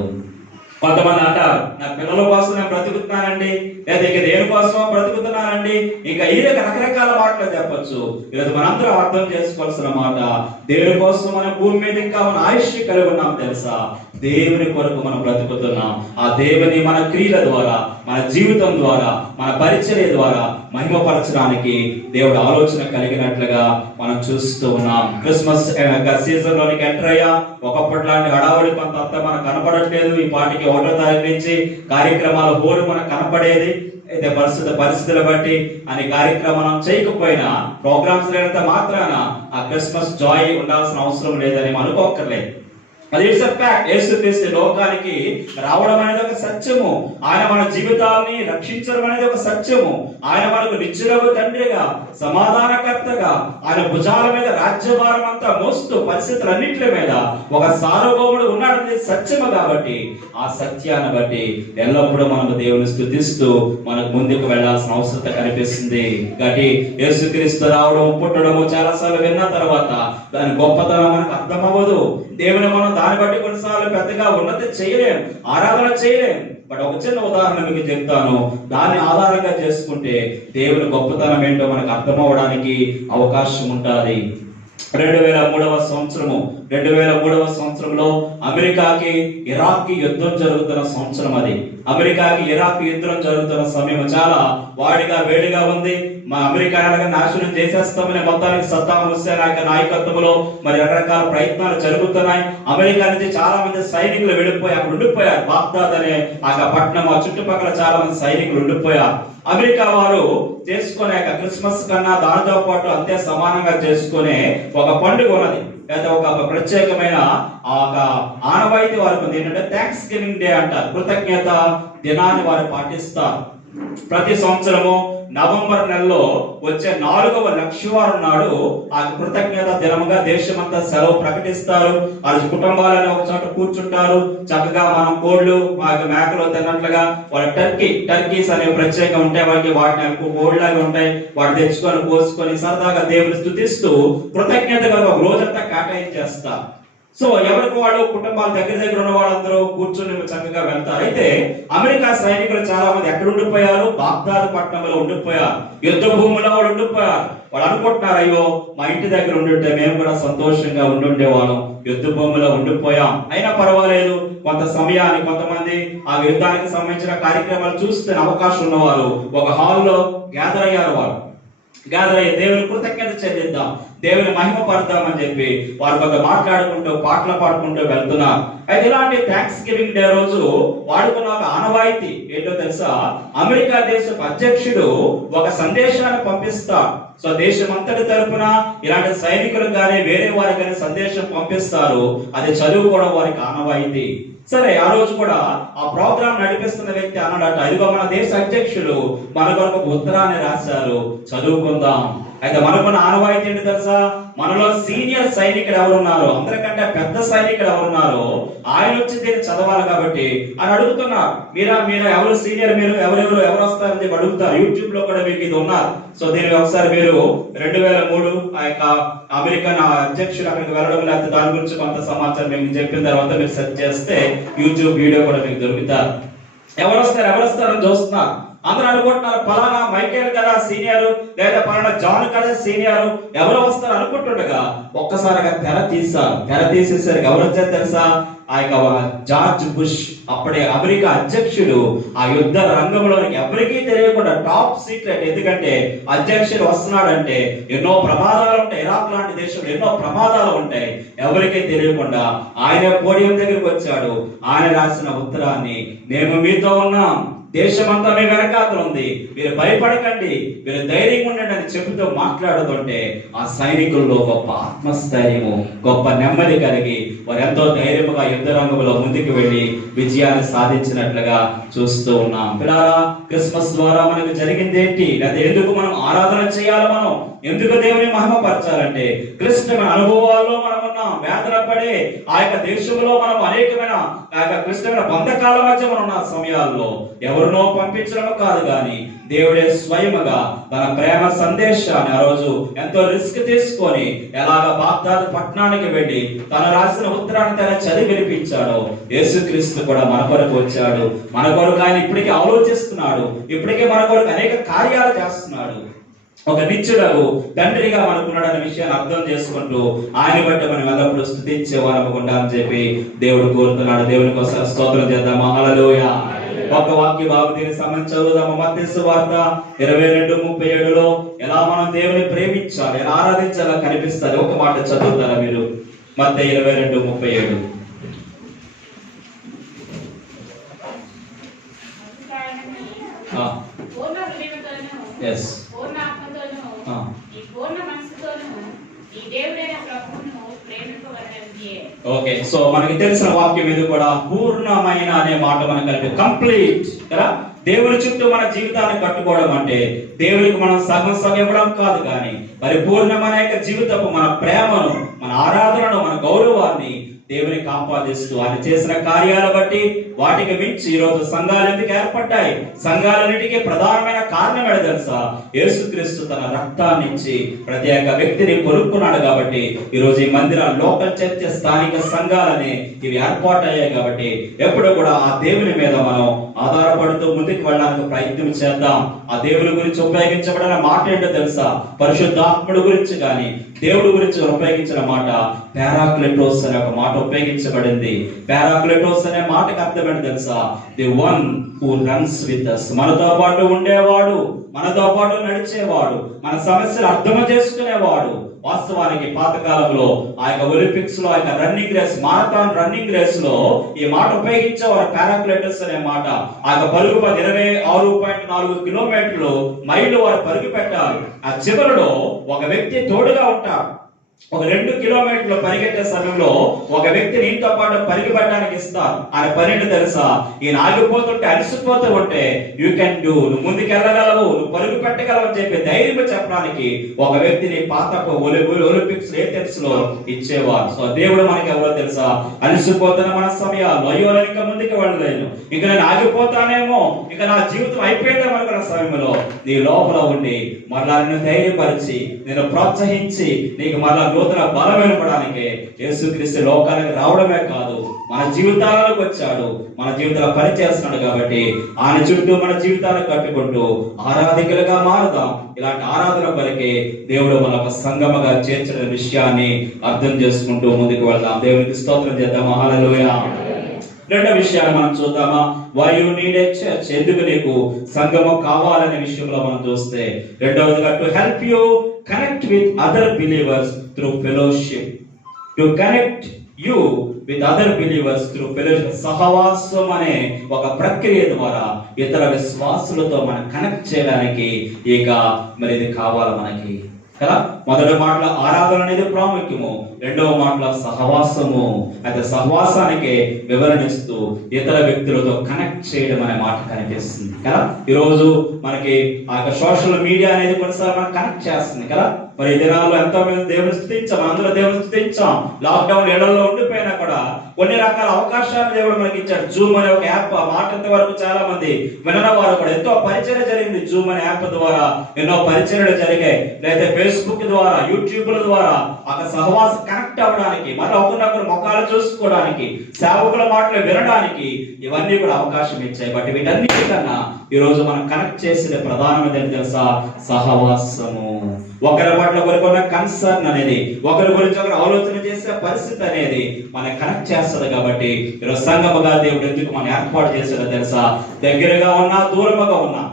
కొంతమంది అంటారు, నా పిల్లల కోసం నేను బ్రతుకుతున్నానండి, లేదా ఇక దేని కోసం బ్రతుకుతున్నానండి, ఇంకా ఈ రకరకాల మాటలు చెప్పొచ్చు. ఈరోజు మనందరం అర్థం చేసుకోవాల్సిన మాట, దేవుని కోసం మన భూమి మీద ఇంకా మన ఆయుష్ కలిగి ఉన్నాం తెలుసా? దేవుని కొరకు మనం బ్రతుకుతున్నాం. ఆ దేవుని మన క్రియల ద్వారా, మన జీవితం ద్వారా, మన పరిచర్య ద్వారా మహిమపరచడానికి దేవుడు ఆలోచన కలిగినట్లుగా మనం చూస్తూ ఉన్నాం. క్రిస్మస్ సీజన్ లోనికి ఎంటర్ అయ్యా. ఒకప్పటి లాంటి హడావుడి కొంత అంతా మనకు కనపడట్లేదు. ఈ పాటికి 1వ తారీఖు నుంచి కార్యక్రమాల హోరు మనకు కనపడేది. అయితే పరిస్థితులు బట్టి అని కార్యక్రమం చేయకపోయినా, ప్రోగ్రామ్స్ లేనంత మాత్రాన ఆ క్రిస్మస్ జాయ్ ఉండాల్సిన అవసరం లేదని అనుకోక్కర్లేదు. అది ఇట్స్ ఎ ఫ్యాక్ట్. యేసుక్రీస్తు లోకానికి రావడం అనేది ఒక సత్యము. ఆయన మన జీవితాన్ని రక్షించడం అనేది ఒక సత్యము. ఆయన మనకు నిత్యుడగు తండ్రిగా, సమాధానకర్తగా, ఆయన భుజాల మీద రాజ్యభారం అంతా మోస్తూ పరిస్థితులన్నింటి మీద ఒక సార్వభౌముడు ఉన్నాడనేది సత్యము. కాబట్టి ఆ సత్యాన్ని బట్టి ఎల్లప్పుడూ మనము దేవుని స్తుతిస్తూ మనకు ముందుకు వెళ్లాల్సిన అవసరం కనిపిస్తుంది. కాబట్టి యేసుక్రీస్తు రావడం, పుట్టడము చాలాసార్లు విన్న తర్వాత దాని గొప్పతనం మనకు అర్థమవ్వదు. దేవుని మనం దాన్ని బట్టి కొన్నిసార్లు పెద్దగా ఉన్నతి చేయలేం, ఆరాధన చేయలేం. బట్ ఒక చిన్న ఉదాహరణ మీకు చెప్తాను. దాన్ని ఆధారంగా చేసుకుంటే దేవుని గొప్పతనం ఏంటో మనకు అర్థమవడానికి అవకాశం ఉంటుంది. 2003 సంవత్సరంలో అమెరికాకి ఇరాక్ యుద్ధం జరుగుతున్న సంవత్సరం అది. అమెరికాకి ఇరాక్ యుద్ధం జరుగుతున్న సమయం చాలా వాడిగా వేడిగా ఉంది. మా అమెరికా నాశనం చేసేస్తామని మొత్తానికి సద్దాం హుస్సేన్ నాయకత్వంలో మరి రకరకాల ప్రయత్నాలు జరుగుతున్నాయి. అమెరికా నుంచి చాలా మంది సైనికులు వెళ్ళిపోయి అక్కడ ఉండిపోయారు. బాగ్దాద్ అనే ఆ పట్టణం ఆ చుట్టుపక్కల చాలా మంది సైనికులు ఉండిపోయారు. అమెరికా వారు చేసుకునే క్రిస్మస్ కన్నా దానితో పాటు అంతే సమానంగా చేసుకునే ఒక పండుగ ఉన్నది, లేదా ఒక ప్రత్యేకమైన ఒక ఆనవాయితీ వారికి ఉంది. ఏంటంటే థ్యాంక్స్ గివింగ్ డే అంటారు. కృతజ్ఞత దినాన్ని వారు పాటిస్తారు. ప్రతి సంవత్సరము నవంబర్ నెలలో వచ్చే 4వ లక్షవారం నాడు ఆ కృతజ్ఞత దినముగా దేశమంతా సెలవు ప్రకటిస్తారు. వాళ్ళ కుటుంబాలను ఒక చోట కూర్చుంటారు. చక్కగా మనం కోళ్లు మేకలు తిన్నట్లుగా వాళ్ళ టర్కీస్ అనే ప్రత్యేకంగా ఉంటాయి. వాళ్ళకి వాటిని కోళ్ళలాగా ఉంటాయి. వాటి తెచ్చుకొని కోసుకొని సరదాగా దేవుని స్తుతిస్తూ కృతజ్ఞతగా ఒక రోజంతా కేటాయించేస్తారు. సో ఎవరికి వాళ్ళు కుటుంబాల దగ్గర ఉన్న వాళ్ళందరూ కూర్చొని చక్కగా వెళ్తారు. అయితే అమెరికా సైనికులు చాలా మంది ఎక్కడ ఉండిపోయారు? బాగ్దాద్ పట్టణంలో ఉండిపోయారు. యుద్ధ భూమిలో వాళ్ళు ఉండిపోయారు. వాళ్ళు అనుకుంటున్నారు, అయ్యో మా ఇంటి దగ్గర ఉండుంటే మేము కూడా సంతోషంగా ఉండుండేవాళ్ళం, యుద్ధ భూమిలో ఉండిపోయాం. అయినా పర్వాలేదు, కొంత సమయాన్ని కొంతమంది ఆ యుద్ధానికి సంబంధించిన కార్యక్రమాలు చూస్తే అవకాశం ఉన్నవారు ఒక హాల్లో గ్యాదర్ అయ్యారు. వాళ్ళు గ్యాదర్ అయ్యి దేవుని కృతజ్ఞత చెల్లిద్దాం, దేవుని మహిమ పడతామని చెప్పి వారి పక్క మాట్లాడుకుంటూ పాటలు పాడుకుంటూ వెళ్తున్నారు. అయితే ఇలాంటి థ్యాంక్స్ గివింగ్ డే రోజు వాడుకున్న ఒక ఆనవాయితీ ఏంటో తెలుసా? అమెరికా దేశ అధ్యక్షుడు ఒక సందేశాన్ని పంపిస్తాడు. సో దేశం అంతటి తరపున ఇలాంటి సైనికులు కానీ వేరే వారికి కానీ సందేశం పంపిస్తారు. అది చదువుకోవడం వారికి ఆనవాయితీ. సరే, ఆ రోజు కూడా ఆ ప్రోగ్రామ్ నడిపిస్తున్న వ్యక్తి అన్నాడట, ఇదిగో మన దేశ అధ్యక్షులు మన కొరకు ఉత్తరాన్ని రాశారు, చదువుకుందాం. అయితే మనకున్న ఆనవాయితీ ఏంటి తెలుసా? మనలో సీనియర్ సైనికుడు ఎవరున్నారు, అందరికంటే పెద్ద సైనికుడు ఎవరున్నారో ఆయన వచ్చి దీన్ని చదవాలి కాబట్టి అని అడుగుతున్నారు. మీరా ఎవరు సీనియర్, మీరు ఎవరు వస్తారని చెప్పి అడుగుతారు. యూట్యూబ్ లో కూడా మీకు ఇది ఉన్నారు. సో దీన్ని ఒకసారి మీరు 2003 ఆ యొక్క అమెరికన్ అధ్యక్షుడు అక్కడికి వెళ్ళడం, లేకపోతే దాని గురించి కొంత సమాచారం మీకు చెప్పిన తర్వాత మీరు సెర్చ్ చేస్తే యూట్యూబ్ వీడియో కూడా మీకు దొరుకుతారు. ఎవరు వస్తారని చూస్తున్నారు. అందరూ అనుకుంటున్నారు పలానా మైకేల్ కదా సీనియర్, లేదా పలానా జాన్ కదా సీనియర్, ఎవరు వస్తారు అనుకుంటుండగా ఒక్కసారిగా తెర తీసేసరికి ఎవరు వచ్చారు తెలుసా? ఆ యొక్క జార్జ్ బుష్, అప్పుడే అమెరికా అధ్యక్షుడు. ఆ యుద్ధ రంగంలోనికి ఎవరికీ తెలియకుండా టాప్ సీక్రెట్. ఎందుకంటే అధ్యక్షుడు వస్తున్నాడంటే ఎన్నో ప్రమాదాలు ఉంటాయి. ఇరాక్ లాంటి దేశంలో ఎన్నో ప్రమాదాలు ఉంటాయి. ఎవరికీ తెలియకుండా ఆయన పోడియం దగ్గరికి వచ్చాడు. ఆయన రాసిన ఉత్తరాన్ని, మేము మీతో ఉన్నాం, దేశమంతా మీ వెనకాతలు ఉంది, మీరు భయపడకండి, మీరు ధైర్యంగా ఉండండి అని చెబుతూ మాట్లాడుతుంటే ఆ సైనికుల్లో గొప్ప ఆత్మస్థైర్యము, గొప్ప నెమ్మది కలిగి వారు ఎంతో ధైర్యముగా యుద్ధ రంగంలో ముందుకు వెళ్ళి విజయాన్ని సాధించినట్లుగా చూస్తూ ఉన్నాం. పిల్లారా, క్రిస్మస్ ద్వారా మనకు జరిగింది ఏంటి? లేదా ఎందుకు మనం ఆరాధన చేయాలి? మనం ఎందుకు దేవుని మహిమపరచాలంటే క్లిష్టమైన అనుభవాల్లో మనం ఉన్నాం. వేదన పడే ఆ యొక్క దేశంలో మనం అనేకమైన ఆ యొక్క క్లిష్టమైన బంధకాల మధ్య మనం ఉన్న సమయాల్లో ఎవరినో పంపించడం కాదు, కానీ దేవుడే స్వయముగా తన ప్రేమ సందేశాన్ని ఆ రోజు ఎంతో రిస్క్ తీసుకొని ఎలాగ బాగ్దాద్ పట్టణానికి వెళ్ళి తన రాసిన ఉత్తరాన్ని తన చదివి వినిపించాడో యేసుక్రీస్తు కూడా మన కొరకు వచ్చాడు. మన కొరకు ఆయన ఇప్పటికీ ఆలోచిస్తున్నాడు. ఇప్పటికే మన కొరకు అనేక కార్యాలు చేస్తున్నాడు. ఒక నిత్యుడగు తండ్రిగా మనకున్నాడనే విషయాన్ని అర్థం చేసుకుంటూ ఆయన బట్టి మనం ఎల్లప్పుడూ స్తుతించే వారము ఉండాలని చెప్పి దేవుడు కోరుతున్నాడు. దేవుని కోసం స్తోత్రం చేద్దాం. హల్లెలూయా. ఒక వాక్య భాగం దీనికి సంబంధించి చదువుదాము. మత్తయి సువార్త 22:37లో ఎలా మనం దేవుని ప్రేమించాలి, ఎలా ఆరాధించాలో కనిపిస్తారు. ఒక మాట చదువుతారా మీరు? మత్తయి 22:37. ఎస్, ఓకే, సో మనకి తెలిసిన వాక్యం ఇది కూడా పూర్ణమైన అనే మాట మనకు కలిపి కంప్లీట్ కదా. దేవుని చుట్టూ మన జీవితాన్ని కట్టుకోవడం అంటే దేవునికి మనం సగం సగం ఇవ్వడం కాదు, కానీ పరిపూర్ణమైన యొక్క జీవితపు మన ప్రేమను, మన ఆరాధనను, మన గౌరవాన్ని దేవునికి ఆపాదిస్తూ ఆయన చేసిన కార్యాలను బట్టి వాటికి మించి ఈరోజు సంఘాలు ఎందుకు ఏర్పడ్డాయి? సంఘాలన్నిటికీ ప్రధానమైన కారణం ఏంటో తెలుసా? యేసుక్రీస్తు తన రక్తాన్ని ఇచ్చి ప్రతి ఒక్క వ్యక్తిని కొనుక్కున్నాడు కాబట్టి ఈరోజు ఈ మందిరాలు, లోకల్ చర్చ, స్థానిక సంఘాలని ఇవి ఏర్పాటయ్యాయి. కాబట్టి ఎప్పుడు కూడా ఆ దేవుని మీద మనం ఆధారపడుతూ ముందుకు వెళ్ళడానికి ప్రయత్నం చేద్దాం. ఆ దేవుని గురించి ఉపయోగించబడిన మాట ఏంటో తెలుసా? పరిశుద్ధాత్ముడి గురించి కానీ దేవుడి గురించి ఉపయోగించిన మాట పారాక్లెటోస్ అనే ఒక మాట ఉపయోగించబడింది. పారాక్లెటోస్ అనే మాటకు అర్థం ఏంటో తెలుసా? The one who runs with us. మనతో పాటు ఉండేవాడు, మనతో పాటు నడిచేవాడు, మన సమస్యలు అర్థం చేసుకునేవాడు. వాస్తవానికి పాతకాలంలో ఆ యొక్క ఒలింపిక్స్ లో, ఆ యొక్క running race, marathon running race లో ఈ మాట ఉపయోగించేవారు, పారాక్లెటస్ అనే మాట. ఆ యొక్క పరుగు 26.4 కిలోమీటర్లు మైళ్ళు వారు పరుగు పెట్టాలి. ఆ చివరిలో ఒక వ్యక్తి తోడుగా ఉంటాడు. ఒక 2 కిలోమీటర్లు పరిగెట్టే సమయంలో ఒక వ్యక్తిని ఇంతో పాటు పరిగెట్టడానికి ఇస్తారు. ఆయన పని తెలుసా? ఈయన ఆగిపోతుంటే, అలసిపోతూ ఉంటే యూ కెన్ డూ, నువ్వు ముందుకు వెళ్ళగలవు, నువ్వు పరుగు పెట్టగలవు అని చెప్పి ధైర్యం చెప్పడానికి ఒక వ్యక్తిని పాత ఒలింపిక్స్ రేటర్స్ లో ఇచ్చేవారు. సో దేవుడు మనకి ఎవరో తెలుసా? అలసిపోతున్న మన సమయాల్లో, అయ్యో నేను ఇంకా ముందుకు వెళ్ళలేను, ఇంకా నేను ఆగిపోతానేమో, ఇంకా నా జీవితం అయిపోయిందేమో అనుకున్న సమయంలో నీ లోపల ఉండి మరలా నిన్ను ధైర్యపరిచి, నేను ప్రోత్సహించి నీకు మరలా నూతన బలం ఇవ్వడానికి యేసుక్రీస్తు లోకానికి రావడమే కాదు, మన జీవితాలకు వచ్చాడు, మన జీవితాలు పనిచేస్తున్నాడు. కాబట్టి ఆయన చుట్టూ మన జీవితాలను కట్టుకుంటూ ఆరాధికులుగా మారుదాం. ఇలాంటి ఆరాధన పలికి దేవుడు మన ఒక సంగమగా చేర్చిన విషయాన్ని అర్థం చేసుకుంటూ ముందుకు వెళ్దాం. దేవునికి స్తోత్రం చేద్దాం. హల్లెలూయా. రెండో విషయాన్ని మనం చూద్దామా? Why you need a church, ఎందుకు నీకు సంఘము కావాలనే విషయంలో మనం చూస్తే రెండవదిగా to help you connect with other believers through fellowship. To connect you with other believers through fellowship. సహవాసం అనే ఒక ప్రక్రియ ద్వారా ఇతర విశ్వాసులతో మనం కనెక్ట్ చేయడానికి ఇక మరి ఇది కావాలి మనకి కదా. మొదటి మాటలో ఆరాధన అనేది ప్రాముఖ్యము, రెండవ మాటలో సహవాసము. అయితే సహవాసానికి వివరణిస్తూ ఇతర వ్యక్తులతో కనెక్ట్ చేయడం అనే మాట కనిపిస్తుంది కదా. ఈరోజు మనకి ఆ సోషల్ మీడియా అనేది కొన్నిసార్లు మనం కనెక్ట్ చేస్తుంది కదా. మరి ఈ దినాల్లో ఎంతో మంది దేవుని స్తుతించాం, అందరూ దేవుని స్తుతించాం. లాక్డౌన్ ఏళ్లలో ఉండిపోయినా కూడా కొన్ని రకాల అవకాశాలు దేవుడు మనకి ఇచ్చాడు. జూమ్ అనే ఒక యాప్, ఆ మాట వరకు చాలా మంది వినని వారు కూడా ఎంతో పరిచయం జరిగింది. జూమ్ అనే యాప్ ద్వారా ఎన్నో పరిచయాలు జరిగాయి. లేదా ఫేస్బుక్ ద్వారా, యూట్యూబ్ల ద్వారా ఒక సహవాసం కనెక్ట్ అవ్వడానికి, మరి ఒకరినొకరు ముఖాలు చూసుకోవడానికి, సేవకుల మాటలు వినడానికి ఇవన్నీ కూడా అవకాశం ఇచ్చాయి. బట్ వీటన్నిటికన్నా ఈ రోజు మనం కనెక్ట్ చేసిన ప్రధానమైన తెలుసా? సహవాసము. ఒకరి పట్ల ఒకరికున్న కన్సర్న్ అనేది, ఒకరి గురించి ఒకరు ఆలోచన చేసే పరిస్థితి అనేది మనకి కనెక్ట్ చేస్తుంది. కాబట్టి ఈరోజు సంఘముగా దేవుడు ఎందుకు మనం ఏర్పాటు చేశాడో తెలుసా? దగ్గరగా ఉన్నా, దూరముగా ఉన్నా,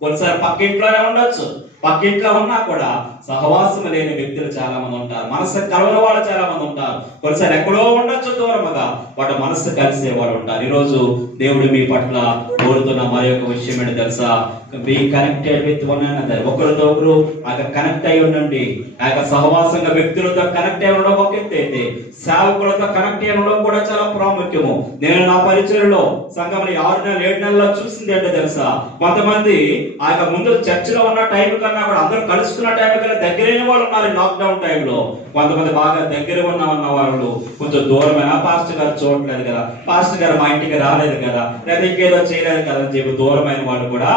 కొన్నిసారి పక్కింట్లోనే ఉండొచ్చు, పక్కింట్లో ఉన్నా కూడా సహవాసం లేని వ్యక్తులు చాలా మంది ఉంటారు. మనసు కలవని వాళ్ళు చాలా మంది ఉంటారు. కొన్నిసారి ఎక్కడో ఉండొచ్చు దూరముగా, వాటి మనసు కలిసే వాళ్ళు ఉంటారు. ఈరోజు దేవుడు మీ పట్ల కోరుతున్న మరి ఒక విషయం ఏంటి తెలుసా? Be connected with one another. ఒకరితో ఒకరు కనెక్ట్ అయి ఉండండి. ఆ యొక్క సహవాసంగా వ్యక్తులతో కనెక్ట్ అయి ఉండడం ఒక ఎత్తు అయితే, సేవకులతో కనెక్ట్ అయి ఉండడం కూడా చాలా ప్రాముఖ్యము. నేను నా పరిచయంలో సంఘంలో 6 నెలలు 7 నెలల్లో చూసింది ఏంటో తెలుసా? కొంతమంది ఆ యొక్క ముందు చర్చిలో ఉన్న టైం కన్నా కూడా అందరూ కలుసుకున్న టైం కన్నా దగ్గరైన వాళ్ళు ఉన్నారు. లాక్డౌన్ టైంలో కొంతమంది బాగా దగ్గర ఉన్న వాళ్ళు కొంచెం దూరమైన, పాస్టర్ గారు చూడలేదు కదా, పాస్టర్ గారు మా ఇంటికి రాలేదు కదా, లేదా ఇంకేదో చేయలేదు కదా అని చెప్పి దూరమైన వాళ్ళు కూడా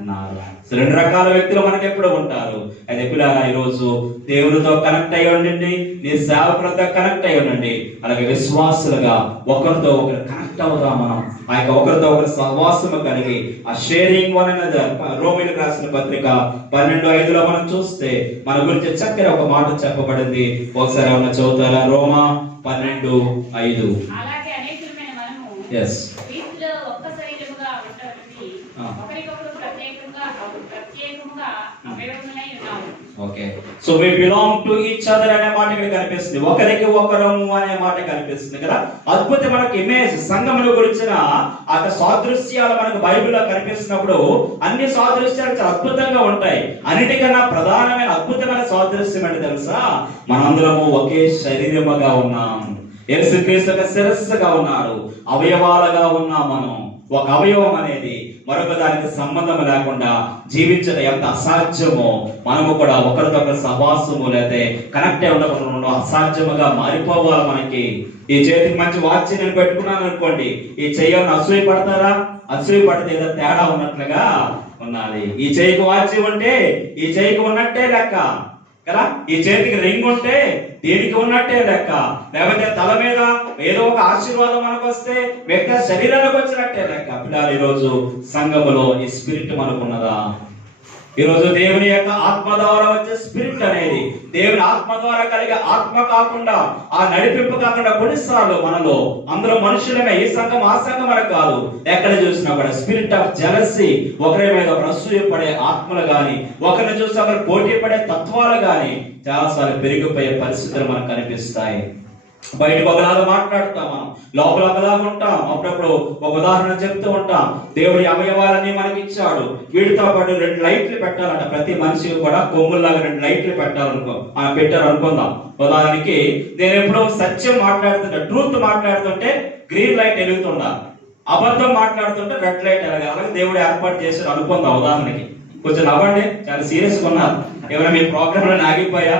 ఉన్నారు. రెండు రకాల వ్యక్తులు మనకి ఎప్పుడు ఉంటారు. అది ఎప్పుడైనా ఈరోజు దేవునితో కనెక్ట్ అయ్యి ఉండండి, నీ సేవకులతో కనెక్ట్ అయ్యి ఉండండి. అలాగే విశ్వాసులుగా ఒకరితో ఒకరు కనెక్ట్ అవుతాం. మనం ఆ యొక్క ఒకరితో ఒకరు సహవాసము కలిగి ఆ షేరింగ్ వన్ అనదర్. రోమీయులకు రాసిన పత్రిక 12:5లో మనం చూస్తే మన గురించి చక్కని ఒక మాట చెప్పబడింది. ఒకసారి ఏమన్నా చదువుతారా? రోమా 12:5. అలాగే అనేకులమైన మనము క్రీస్తులో ఒక్క శరీరముగా ఉండడానికి ఒకరికొకరు ప్రత్యేకంగా అవయవములై ఉన్నాము. Okay, so we belong to each other అనే మాట ఇక్కడ కనిపిస్తుంది. ఒకరికి ఒకరము అనే మాట కనిపిస్తుంది కదా. అద్భుత మనకి ఇమేజ్, సంఘముల గురించిన ఆ సాదృశ్యాలు మనకు బైబిల్లో కనిపిస్తున్నప్పుడు అన్ని సాదృశ్యాలు చాలా అద్భుతంగా ఉంటాయి. అన్నిటికన్నా ప్రధానమైన అద్భుతమైన సాదృశ్యం ఏంటి తెలుసా? మనందరము ఒకే శరీరముగా ఉన్నాం. యేసుక్రీస్తు యొక్క శిరస్సుగా ఉన్నాడు, అవయవాలుగా ఉన్నాం మనం. ఒక అవయవం అనేది మరొక దానికి సంబంధం లేకుండా జీవించడం ఎంత అసాధ్యమో, మనము కూడా ఒకరిదొకరు సహవాసము లేదా కనెక్ట్ అయి ఉండకుండా అసాధ్యముగా మారిపోవాలి. మనకి ఈ చేతికి మంచి వాచ్ నేను పెట్టుకున్నాను అనుకోండి, ఈ చెయ్యని అసూయ పడతారా? అసూయ పడితే ఏదో తేడా ఉన్నట్లుగా ఉన్నది. ఈ చేయికి వాచ్ ఉంటే ఈ చేయికి ఉన్నట్టే లెక్క కదా. ఈ చేతికి రింగ్ ఉంటే దీనికి ఉన్నట్టే లెక్క. లేకపోతే తల మీద ఏదో ఒక ఆశీర్వాదం మనకు వస్తే వ్యక్తి శరీరానికి వచ్చినట్టే లెక్క. పిల్లలు, ఈరోజు సంఘములో ఈ స్పిరిట్ మనకు ఉన్నదా? ఈరోజు దేవుని యొక్క ఆత్మ ద్వారా వచ్చే స్పిరిట్ అనేది, దేవుని ఆత్మ ద్వారా కలిగే ఆత్మ కాకుండా, ఆ నడిపింపు కాకుండా కొన్నిసార్లు మనలో అందరూ మనుషులమే, ఈ సంఘం ఆ సంఘం మనకు కాదు, ఎక్కడ చూసినా కూడా స్పిరిట్ ఆఫ్ జెలసీ, ఒకరి మీద ఒకరు అసూయపడే ఆత్మలు గాని, ఒకరిని చూసి ఒకరు పోటీ పడే తత్వాలు గాని చాలాసార్లు పెరిగిపోయే పరిస్థితులు మనకు కనిపిస్తాయి. బయటకు ఒకలాగా మాట్లాడుతాం, మనం లోపల ఒకలాగా ఉంటాం. అప్పుడప్పుడు ఒక ఉదాహరణ చెప్తూ ఉంటాం. దేవుడి అవయవాలన్నీ మనకి ఇచ్చాడు, వీటితో పాటు 2 లైట్లు పెట్టాలంట. ప్రతి మనిషికి కూడా కొమ్ముల్లాగా 2 లైట్లు పెట్టారు అనుకుందాం. ఉదాహరణకి నేను ఎప్పుడో సత్యం మాట్లాడుతుంటే, ట్రూత్ మాట్లాడుతుంటే గ్రీన్ లైట్ వెలుగుతుండాలి, అబద్ధం మాట్లాడుతుంటే రెడ్ లైట్ వెలగాలి. అలాగే దేవుడు ఏర్పాటు చేశాడు అనుకుందాం. ఉదాహరణకి కొంచెం నవ్వండి, చాలా సీరియస్గా ఉన్నారు. ఏమైనా మీ ప్రోగ్రామ్ లో ఆగిపోయా,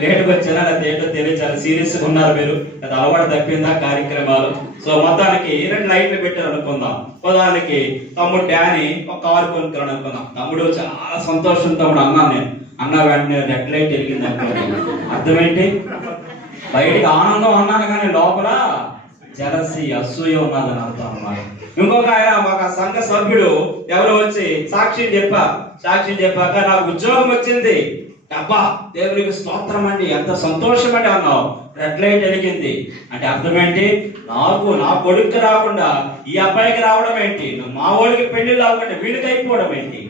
లేటుగా వచ్చారా, లేదా ఏంటో తెలియదు, చాలా సీరియస్ గా ఉన్నారు మీరు, అది అలవాటు తప్పిందా కార్యక్రమాలు? సో మొత్తానికి 2 లైట్లు పెట్టారు అనుకుందాం. ఉదాహరణకి తమ్ముడు డానీ ఒక కారు కొనుక్కోను అనుకుందాం. తమ్ముడు చాలా సంతోషం, తమ్ముడు అన్నాను నేను, అన్న వెంటనే రెడ్ లైట్ వెలిగింది అనుకోండి, అర్థం ఏంటి? బయటికి ఆనందం అన్నాను కానీ లోపల జలసి అసూయ ఉన్నదని అర్థం అన్నారు. ఇంకొక ఆయన, ఒక సంఘ సభ్యుడు ఎవరో వచ్చి సాక్ష్యం చెప్పాక నాకు ఉద్యోగం వచ్చింది, అబ్బా దేవునికి స్తోత్రం అండి, ఎంత సంతోషం అండి అన్నావు, రెడ్ లైట్ వెలిగింది అంటే అర్థం ఏంటి? నా కొడుకు రాకుండా ఈ అబ్బాయికి రావడం ఏంటి? మా వాళ్ళకి పెళ్లి రాకుండా వీడికి అయిపోవడం ఏంటి?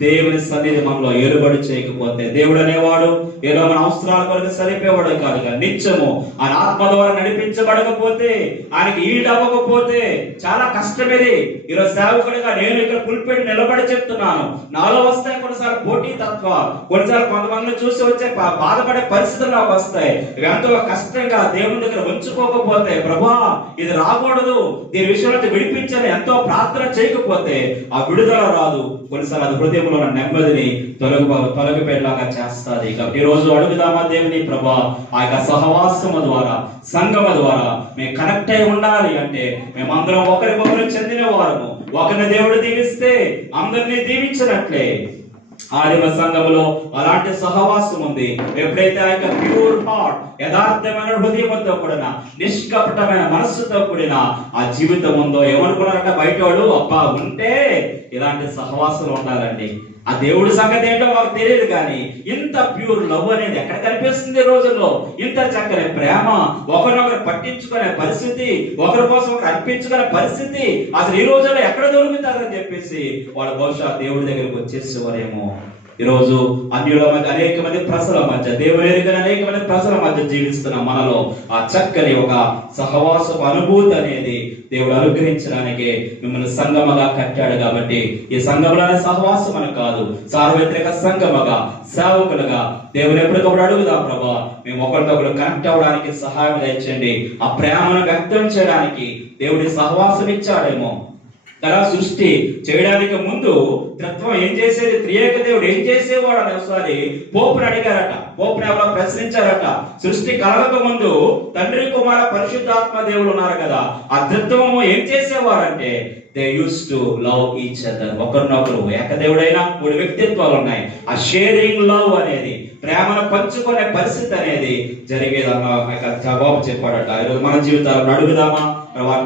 దేవుని సన్నిధి మనలో ఏలుబడి చేయకపోతే, దేవుడు అనేవాడు ఏదో మన అవసరాల కొరకు సరిపోయేవాడు కాదు, నిత్యము ఆయన ఆత్మ ద్వారా నడిపించబడకపోతే, ఆయనకి ఈడ్ అవ్వకపోతే చాలా కష్టమేది. ఈరోజు సేవకుడిగా నేను ఇక్కడ పుల్పెట్టి నిలబడి చెప్తున్నాను, నాలో వస్తాయి కొన్నిసార్లు పోటీ తత్వ, కొన్నిసార్లు కొంతమందిని చూసి వచ్చే బాధపడే పరిస్థితులు నాకు వస్తాయి. ఎంతో కష్టంగా దేవుని దగ్గర ఉంచుకోకపోతే, ప్రభా ఇది రాకూడదు, దీని విషయంలో విడిపించని ఎంతో ప్రార్థన చేయకపోతే ఆ విడుదల రాదు. కొన్నిసార్లు అది హృదయంలో ఉన్న నెమ్మదిని తొలగిపోయేలాగా చేస్తుంది. కాబట్టి ఈ రోజు అడుగుదామా దేవుని, ప్రభా ఆ యొక్క సహవాసము ద్వారా, సంఘము ద్వారా మేము కనెక్ట్ అయి ఉండాలి. అంటే మేమందరం ఒకరికొకరు చెందిన వారము, ఒకరిని దేవుడు దీవిస్తే అందరినీ దీవించినట్లే ఆదిమ సంఘములో అలాంటి సహవాసం ఉంది. ఎప్పుడైతే ఆ యొక్క ప్యూర్ హార్ట్, యథార్థమైన హృదయంతో కూడిన నిష్కపటమైన మనస్సుతో కూడిన ఆ జీవితం ఉందో, ఏమనుకున్నారంట బయట వాడు, అబ్బా ఉంటే ఇలాంటి సహవాసాలు ఉండాలండి. ఆ దేవుడి సంగతి ఏంటో మాకు తెలియదు కానీ ఇంత ప్యూర్ లవ్ అనేది ఎక్కడ కనిపిస్తుంది ఈ రోజుల్లో? ఇంత చక్కని ప్రేమ, ఒకరినొకరు పట్టించుకునే పరిస్థితి, ఒకరి కోసం ఒకరు అర్పించుకునే పరిస్థితి అసలు ఈ రోజుల్లో ఎక్కడ దొరుకుతారని చెప్పేసి వాళ్ళు బహుశా దేవుడి దగ్గరికి వచ్చేసేవారేమో. ఈరోజు అన్యుల మధ్య అనేక మంది ప్రజల మధ్య, దేవుని ఎరుగని అనేక మంది ప్రజల మధ్య జీవిస్తున్న మనలో ఆ చక్కని ఒక సహవాసపు అనుభూతి అనేది దేవుడు అనుగ్రహించడానికి మిమ్మల్ని సంగమగా కట్టాడు. కాబట్టి ఈ సంఘంలోనే సహవాసం అని కాదు, సార్వత్రిక సంఘముగా, సేవకులుగా దేవుని ఎప్పటికప్పుడు అడుగుదాం, ప్రభా మేము ఒకరికొకరు కనెక్ట్ అవ్వడానికి సహాయం తెచ్చండి. ఆ ప్రేమను వ్యక్తం చేయడానికి దేవుడి సహవాసం ఇచ్చాడేమో కదా. సృష్టి చేయడానికి ముందు తత్వం ఏం చేసేది, త్రియేక దేవుడు ఏం చేసేవాడు అని ఒకసారి పోపుని అడిగారట. పోపుని ఎవరో ప్రశ్నించారట, సృష్టి కలగక ముందు తండ్రి, కుమార, పరిశుద్ధాత్మ దేవుడు ఉన్నారు కదా, ఆ తత్వము ఏం చేసేవారంటే they use to love each other. ఒకరినొకరు, ఏకదేవుడైనా 3 వ్యక్తిత్వాలు ఉన్నాయి. ఆ షేరింగ్ లవ్ అనేది, ప్రేమను పంచుకునే పరిస్థితి అనేది జరిగేదన్న జవాబు చెప్పాడట. ఈరోజు మన జీవితాలను అడుగుదామా,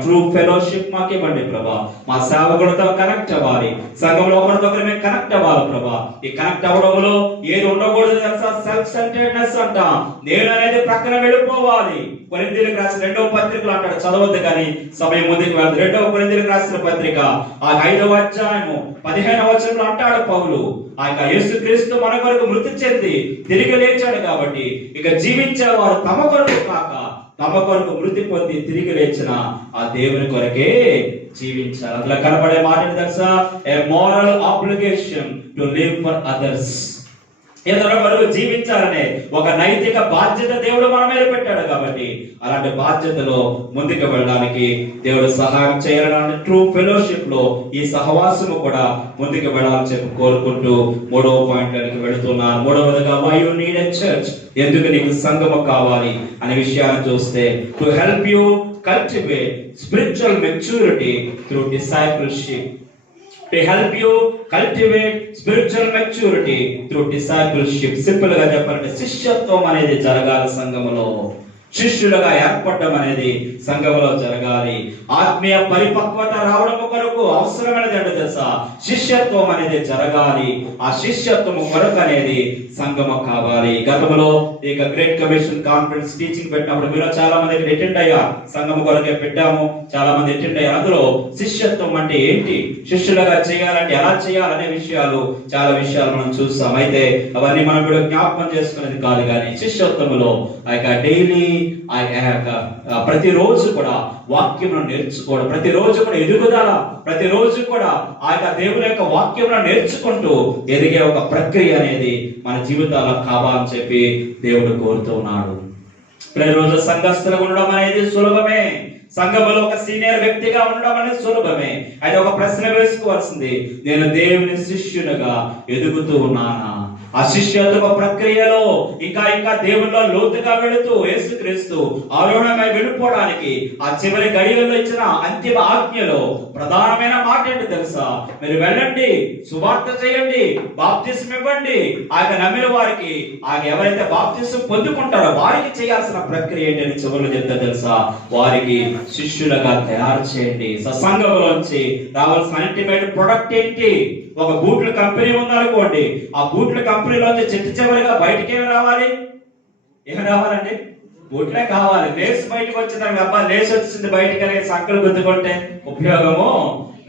ట్రూ ఫెలోషిప్ మాకు ఇవ్వండి ప్రభా, మా సేవకులతో కనెక్ట్ అవ్వాలి, సంఘంలో ఒకరితో ఒకరు మేము కనెక్ట్ అవ్వాలి ప్రభా. ఈ కనెక్ట్ అవ్వడంలో ఏది ఉండకూడదు తెలుసా? సెల్ఫ్ సెంటర్డ్నెస్ అంటాం. నేను అనేది ప్రక్కన వెళ్ళిపోవాలి. కొరింథీయులకు రాసిన 2వ పత్రికలో అంటాడు, చదవద్దు కానీ సమయం ముందుకు వెళ్తుంది. 2వ కొరింథీయులకు రాసిన పత్రిక ఆ 5వ అధ్యాయము 15వ వచనంలో అంటాడు పౌలు, ఆ యొక్క యేసుక్రీస్తు మన కొరకు మృతి చెంది తిరిగి లేచాడు కాబట్టి ఇక జీవించేవారు తమ కొరకు కాక తమ కొరకు మృతి పొంది తిరిగి లేచిన ఆ దేవుని కొరకే జీవించాలి. అందులో కనబడే మాటని తెలుసా? ఏ moral obligation to live for others. ఇతరుల కొరకు జీవించాలనే ఒక నైతిక బాధ్యత దేవుడు మన మీద పెట్టాడు. కాబట్టి అలాంటి బాధ్యతలో ముందుకు వెళ్ళడానికి దేవుడు సహాయం చేయాలని ట్రూ ఫెలోషిప్ లో ఈ సహవాసము కూడా ముందుకు వెళ్ళాలని చెప్పి కోరుకుంటూ 3వ పాయింట్లోకి వెళుతున్నాను. 3వదిగా why you need a church, ఎందుకు నీకు సంఘము కావాలి అనే విషయాన్ని చూస్తే to help you cultivate spiritual maturity through discipleship. To help you cultivate spiritual maturity through discipleship. Simple గా చెప్పాలంటే శిష్యత్వం అనేది జరగాలి సంఘములో. శిష్యులుగా ఏర్పడడం అనేది సంఘంలో జరగాలి. ఆత్మీయ పరిపక్వత రావడం కొరకు అవసరమైనది అంటే తెలుసా, శిష్యత్వం అనేది జరగాలి. ఆ శిష్యత్వము కొరకు అనేది సంఘము కావాలి. గతంలో ఇక గ్రేట్ కమిషన్ కాన్ఫరెన్స్ టీచింగ్ పెట్టినప్పుడు మీరు చాలా మంది అటెండ్ అయ్యారు. సంఘము కొరకే పెట్టాము, చాలా మంది అటెండ్ అయ్యారు. అందులో శిష్యత్వం అంటే ఏంటి, శిష్యులుగా చేయాలంటే ఎలా చేయాలనే విషయాలు చాలా విషయాలు మనం చూస్తాం. అయితే అవన్నీ మనం కూడా జ్ఞాపకం చేసుకునేది కాదు. కానీ శిష్యత్వములో ఆ యొక్క డైలీ ప్రతిరోజు కూడా వాక్యమును నేర్చుకోవడం, ప్రతిరోజు కూడా ఎదుగుదల, ప్రతిరోజు కూడా ఆ యొక్క దేవుని యొక్క వాక్యమును నేర్చుకుంటూ ఎదిగే ఒక ప్రక్రియ అనేది మన జీవితాల్లో కావాలని చెప్పి దేవుడు కోరుతున్నాడు. ప్రతిరోజు సంఘస్థులుగా ఉండడం అనేది సులభమే, సంఘములో ఒక సీనియర్ వ్యక్తిగా ఉండడం అనేది సులభమే. అయితే ఒక ప్రశ్న వేసుకోవాల్సింది, నేను దేవుని శిష్యునిగా ఎదుగుతూ ఉన్నానా? ఆ శిష్యత్వ ప్రక్రియలో ఇంకా ఇంకా దేవునిలో లోతుగా వెళుతూ యేసుక్రీస్తు ఆరోహణమై వెళ్ళిపోవడానికి ఆ చివరి గడియల్లో ఇచ్చిన అంతిమ ఆజ్ఞలో ప్రధానమైన మాట ఏంటి తెలుసా, మీరు వెళ్ళండి, సువార్త చేయండి, బాప్తిసం ఇవ్వండి. ఆయన నమ్మిన వారికి, ఆయన ఎవరైతే బాప్తిసం పొందుకుంటారో వారికి చేయాల్సిన ప్రక్రియ ఏంటని చివరిలో చెప్తే తెలుసా, వారికి శిష్యులుగా తయారు చేయండి. సంఘములోంచి రావాల్సిన అల్టిమేట్ ప్రొడక్ట్ ఏంటి? ఒక బూట్ల కంపెనీ ఉందనుకోండి, ఆ బూట్ల కంపెనీలోంచి చిట్ట చివరిగా బయటికి ఏమి రావాలి? ఏమి రావాలండి? బూట్లే కావాలి. లేస్ బయటకు వచ్చిందని అబ్బా లేస్ వచ్చింది బయటికి అనేది సంకలు గుద్దుకుంటే ఉపయోగము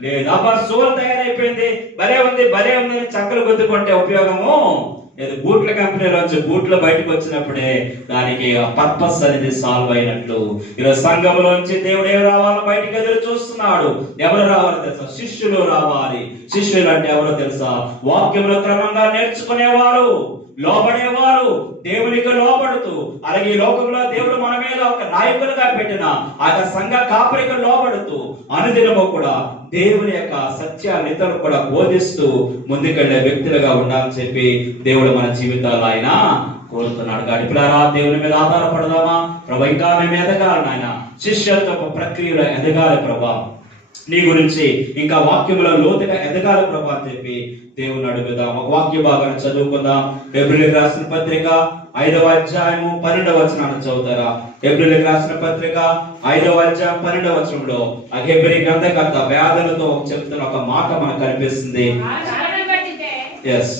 లేదు. అబ్బా సోల్ తయారైపోయింది, భలే ఉంది భలే ఉంది అని చక్కలు గుద్దుకుంటే ఉపయోగము లేదు. బూట్ల కంపెనీలోంచి బూట్లు బయటకు వచ్చినప్పుడే దానికి పర్పస్ అనేది సాల్వ్ అయినట్లు. ఈరోజు సంఘంలోంచి దేవుడు ఏం రావాలో బయటకు ఎదురు చూస్తున్నాడు. ఎవరు రావాలో తెలుసా? శిష్యులు రావాలి. శిష్యులు అంటే ఎవరో తెలుసా? వాక్యంలో క్రమంగా నేర్చుకునేవారు, లోబడేవారు, దేవునికి లోబడుతూ, అలాగే ఈ లోకంలో దేవుడు మన మీద ఒక నాయకులుగా పెట్టిన ఆ సంఘ కాపరికి లోబడుతూ అనుదినము కూడా దేవుని యొక్క సత్యాన్ని ఇతరులు కూడా బోధిస్తూ ముందుకెళ్లే వ్యక్తులుగా ఉండాలని చెప్పి దేవుడు మన జీవితాల్లో ఆయన కోరుతున్నాడు. గడిపిలారా దేవుని మీద ఆధారపడదామా? ప్రభు ఇంకా మేము ఎదగాలి నాయన, శిష్యత్వ ప్రక్రియలో ఎదగాలి ప్రభా, నీ గురించి ఇంకా వాక్యములో లోతుగా ఎదగాలి ప్రభా అని చెప్పి దేవుని అడుగుదాం. ఒక వాక్య భాగాన్ని చదువుకుందాం. హెబ్రీయులకు రాసిన పత్రిక 5వ అధ్యాయము 12వ వచనాన్ని చదువుతారా? హెబ్రీయులకు రాసిన పత్రిక 5వ అధ్యాయం 12వ వచనంలో ఆ హెబ్రీ గ్రంథకర్త వ్యాధులతో చెప్తున్న ఒక మాట మనకు కనిపిస్తుంది. Yes,